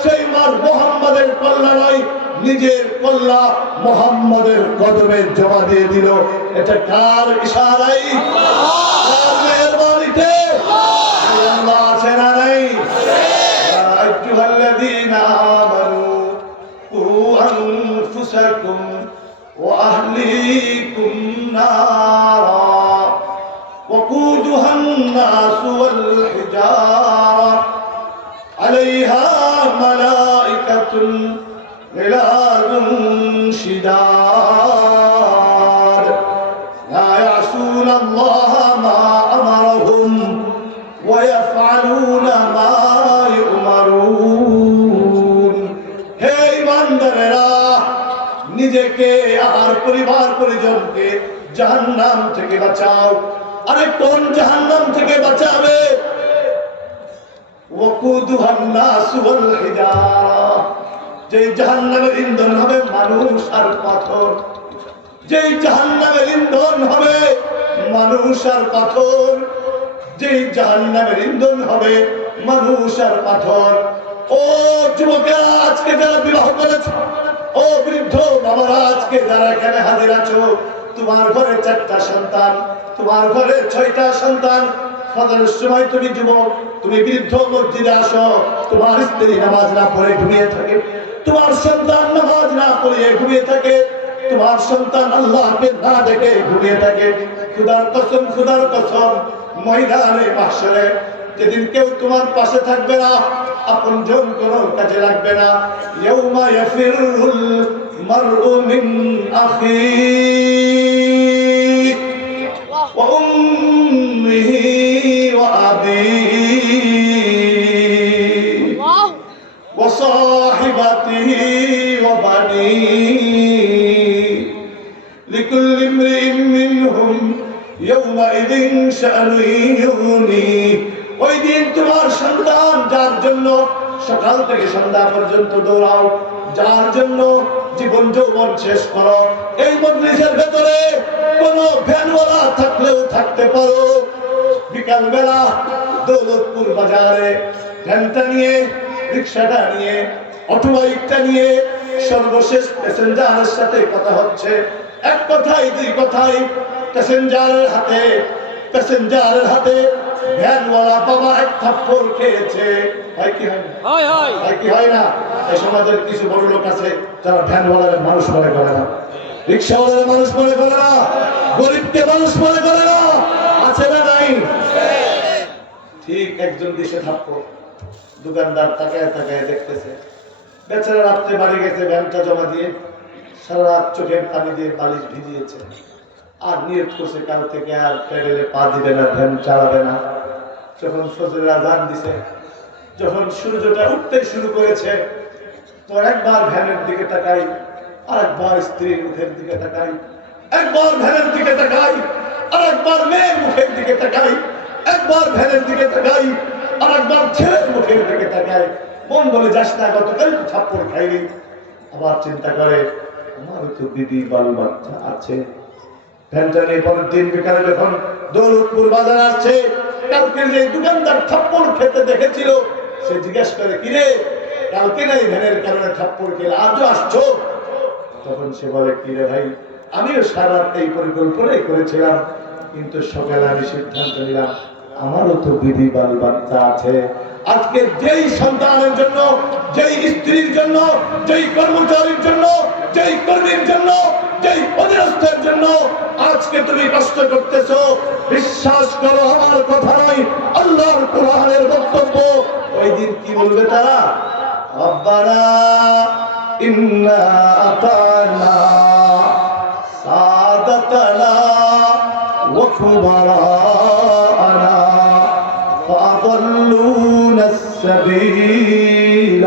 সেই উমর মুহাম্মাদের কল্লা নয় নিজের কল্লা মুহাম্মাদের কদমে জমা দিয়ে দিল এটা কার ইশারায় কার মেহেরবানিতে وأهليكم نارا وقودها الناس والحجارة عليها ملائكة غلاظ شداد لا يعصون الله ما أمرهم ويفعلون ما يؤمرون হে ইমানদারেরা নিজেকে আর পরিবার পরিজনকে জাহান্নাম থেকে বাঁচাও আরে কোন জাহান্নাম থেকে বাঁচাবে ওয়াকুদুহান নাস ওয়াল হিজারা যে জাহান্নামের ইন্ধন হবে মানুষ আর পাথর যে জাহান্নামের ইন্ধন হবে মানুষ আর পাথর যে জাহান্নামের ইন্ধন হবে মানুষ আর পাথর ও যুবকেরা আজকে যারা বিবাহ করেছে ও বৃদ্ধ বাবারা আজকে যারা এখানে হাজির আছো তোমার ঘরে 4টা সন্তান তোমার ঘরে 6টা সন্তান ফজরের সময় তুমি যুবক তুমি বৃদ্ধ মসজিদে আসো তোমার স্ত্রী নামাজ না পড়ে ঘুমিয়ে থাকে তোমার সন্তান নামাজ না পড়ে ঘুমিয়ে থাকে তোমার সন্তান আল্লাহকে না ডেকে ঘুমিয়ে থাকে খোদার কসম ময়দানে মাহশরে যেদিন কেউ তোমার পাশে থাকবে না আপনজন কোনো কাজে লাগবে না ইয়াউমা ইয়াফিরুল মারউ মিন আখিহি ওয়া উম্মিহি ওয়া আবিহি ওয়া সাহিবাতিহি ওয়া বানিহি লিকুল্লি ইমরিইন মিনহুম ইয়াউমাইযিন শা'নুন ইউগনিহি ওই দিন তোমার সন্তান যার জন্য সকাল থেকে সন্ধ্যা পর্যন্ত দৌড়াও যার জন্য জীবন যৌবন শেষ করো এই মজলিসের ভেতরে কোনো ভ্যানওয়ালা থাকলেও থাকতে পারো বিকাল বেলা দৌলতপুর বাজারে ভ্যানটা নিয়ে রিক্সাটা নিয়ে অটোবাইকটা নিয়ে সর্বশেষ প্যাসেঞ্জারের সাথে কথা হচ্ছে এক কথাই দুই কথাই প্যাসেঞ্জারের হাতে ভ্যানওয়ালা বাবা এক থাপ্পড় খেয়েছে হয় কি হয় না হয় কি হয় না এই সমাজের কিছু বড় লোক আছে যারা ভ্যানওয়ালার মানুষ মনে করে না রিক্সাওয়ালার মানুষ মনে করে না গরিবকে মানুষ মনে করে না আছে না নাই ঠিক একজন দিশে থাপ্পড় দোকানদার তাকায় তাকায় দেখতেছে বেচারা রাত্রে বাড়ি গেছে ভ্যানটা জমা দিয়ে সারা রাত চোখের পানি দিয়ে বালিশ ভিজিয়েছে আর নিয়ত করছে কাল থেকে আর প্যাডেলে পা দিবে না ভ্যান চালাবে না যখন ফজরের আযান দিছে যখন সূর্যটা উঠতে শুরু করেছে তো একবার ভ্যানের দিকে তাকাই আর একবার স্ত্রীর মুখের দিকে তাকাই একবার ভ্যানের দিকে তাকাই আর একবার মেয়ের মুখের দিকে তাকাই একবার ভ্যানের দিকে তাকাই আর একবার ছেলের মুখের দিকে তাকাই মন বলে যাস না গতকাল তো থাপ্পড় খাইনি আবার চিন্তা করে আমারও তো বিবি বাল বাচ্চা আছে ভ্যানটা নিয়ে পরের দিন বিকালে যখন দৌলতপুর বাজার আসছে কালকে যে দোকানদার থাপ্পড় খেতে দেখেছিল সে জিজ্ঞেস করে কিরে কালকে নাই ভ্যানের কারণে থাপ্পড় খেলে আজও আসছো তখন সে বলে কিরে ভাই আমিও সারা এই পরিকল্পনাই করেছিলাম কিন্তু সকালে আমি সিদ্ধান্ত নিলাম আমারও তো বিবি বাল বাচ্চা আছে আজকে যেই সন্তানের জন্য যেই স্ত্রীর জন্য যেই কর্মচারীর জন্য যেই কর্মীর জন্য যেই অধীনস্থের জন্য আজকে তুমি কষ্ট করতেছো বিশ্বাস করো আমার কথা নয় আল্লাহর কোরআনের বক্তব্য ওই দিন কি বলবে তারা রব্বানা ইন্না আতানা সাদাতানা ওয়া কুবারানা فأضلونا السبيل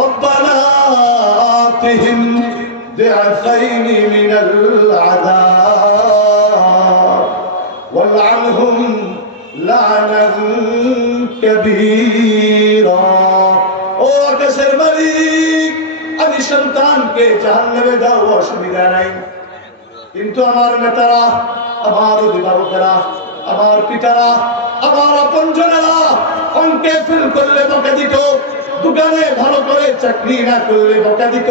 ربنا آتهم ضعفين من العذاب والعنهم لعنا كبيرا ও আকাশের মালিক আমি সন্তানকে জাহান্নামে দাও অসুবিধা নাই কিন্তু আমার নেতারা আমার অভিভাবকেরা আমার পিতারা আমার আপনজনেরা অঙ্কে ফেল করলে বকে দিত দোকানে ভালো করে চাকরি না করলে বকা দিত,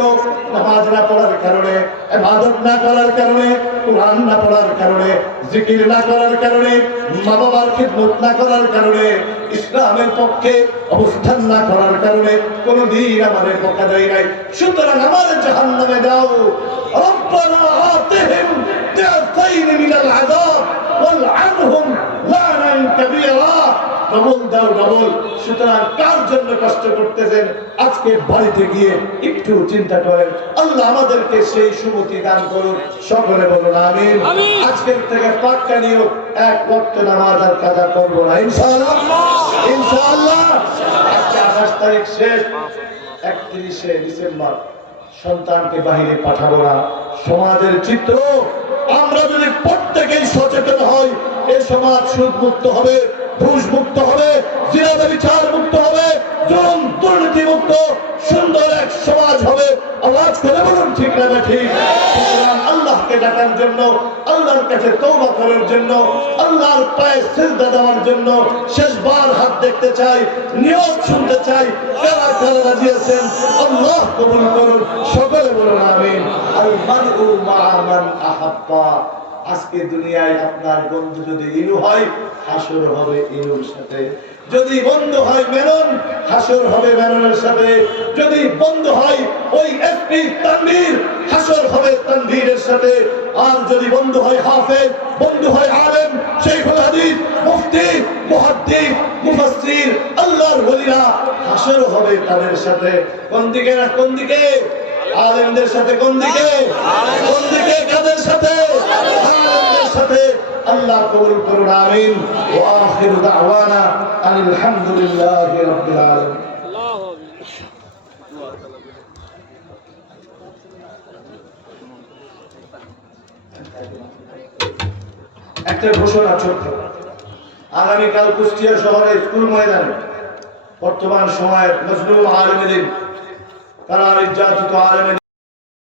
নামাজ না পড়ার কারণে, ইবাদত না করার কারণে, কোরআন না পড়ার কারণে, জিকির না করার কারণে, মা বাবার খিদমত না করার কারণে, ইসলামের পক্ষে অবস্থান না করার কারণে কোনদিন আমাদের বকা দেয় নাই। সুতরাং আমাদের জাহান্নামে দাও, রব্বানা আতিহিম দি'ফাইন মিনাল আযাব ওয়ালআনহুম লা'নান কাবীরা। ডবল দাও, ডবল। সুতরাং কার জন্য কষ্ট করতেছেন আজকে বাড়িতে গিয়ে একটু চিন্তা করেন। আল্লাহ আমাদেরকে সেই সুমতি দান করুন, সকলে বলুন আমিন। আজকের থেকে পাক্কা নিয়োগ, এক ওয়াক্ত নামাজ আর কাজা করবো না, ইনশাআল্লাহ। ইনশাআল্লাহ 28 তারিখ শেষ, 31শে ডিসেম্বর সন্তানকে বাহিরে পাঠাবো না। সমাজের চিত্র আমরা যদি প্রত্যেকেই সচেতন হই, এই সমাজ সুদ মুক্ত হবে, ঘুষ মুক্ত হবে, জিনা ব্যভিচার মুক্ত হবে, জুলুম দুর্নীতি মুক্ত সুন্দর এক সমাজ হবে। আওয়াজ করে বলুন ঠিক না ঠিক? আল্লাহকে ডাকার জন্য, আল্লাহর কাছে তওবা করার জন্য, আল্লাহর পায়ে সিজদা দেওয়ার জন্য শেষবার হাত দেখতে চাই, নিয়ত শুনতে চাই। কারা কারা রাজি আছেন? আল্লাহ কবুল করুন, সকলে বলুন আমিন। আল মারউ মা মান আহাব্বা। আজকে দুনিয়ায় আপনার বন্ধু যদি ইনু হয়, হাসর হবে ইনুর সাথে। যদি বন্ধু হয় মেনন, হাসর হবে মেননের সাথে। যদি বন্ধু হয় ওই এসপি তানভীর, হাসর হবে তানভীরের সাথে। আর যদি বন্ধু হয় হাফেজ, বন্ধু হয় আলেম, শাইখুল হাদিস, মুফতি, মুহাদ্দিস, মুফাসসির, আল্লাহর ওলিরা, হাসর হবে তাদের সাথে। কোন দিকে না কোন দিকে? আলেমদের সাথে। কোন দিকে? কোন দিকে? কাদের সাথে? আলেমদের সাথে। আল্লাহ কবুল করুন আমিন। ওয়া আখিরু দাওয়ানা আলহামদুলিল্লাহি রাব্বিল আলামিন। একটা ঘোষণা ছোট্ট। আগামীকাল কুষ্টিয়া শহরে স্কুল ময়দানে বর্তমান সময়ের মজলুম আলেমদের, তারা নির্যাতিত আলেম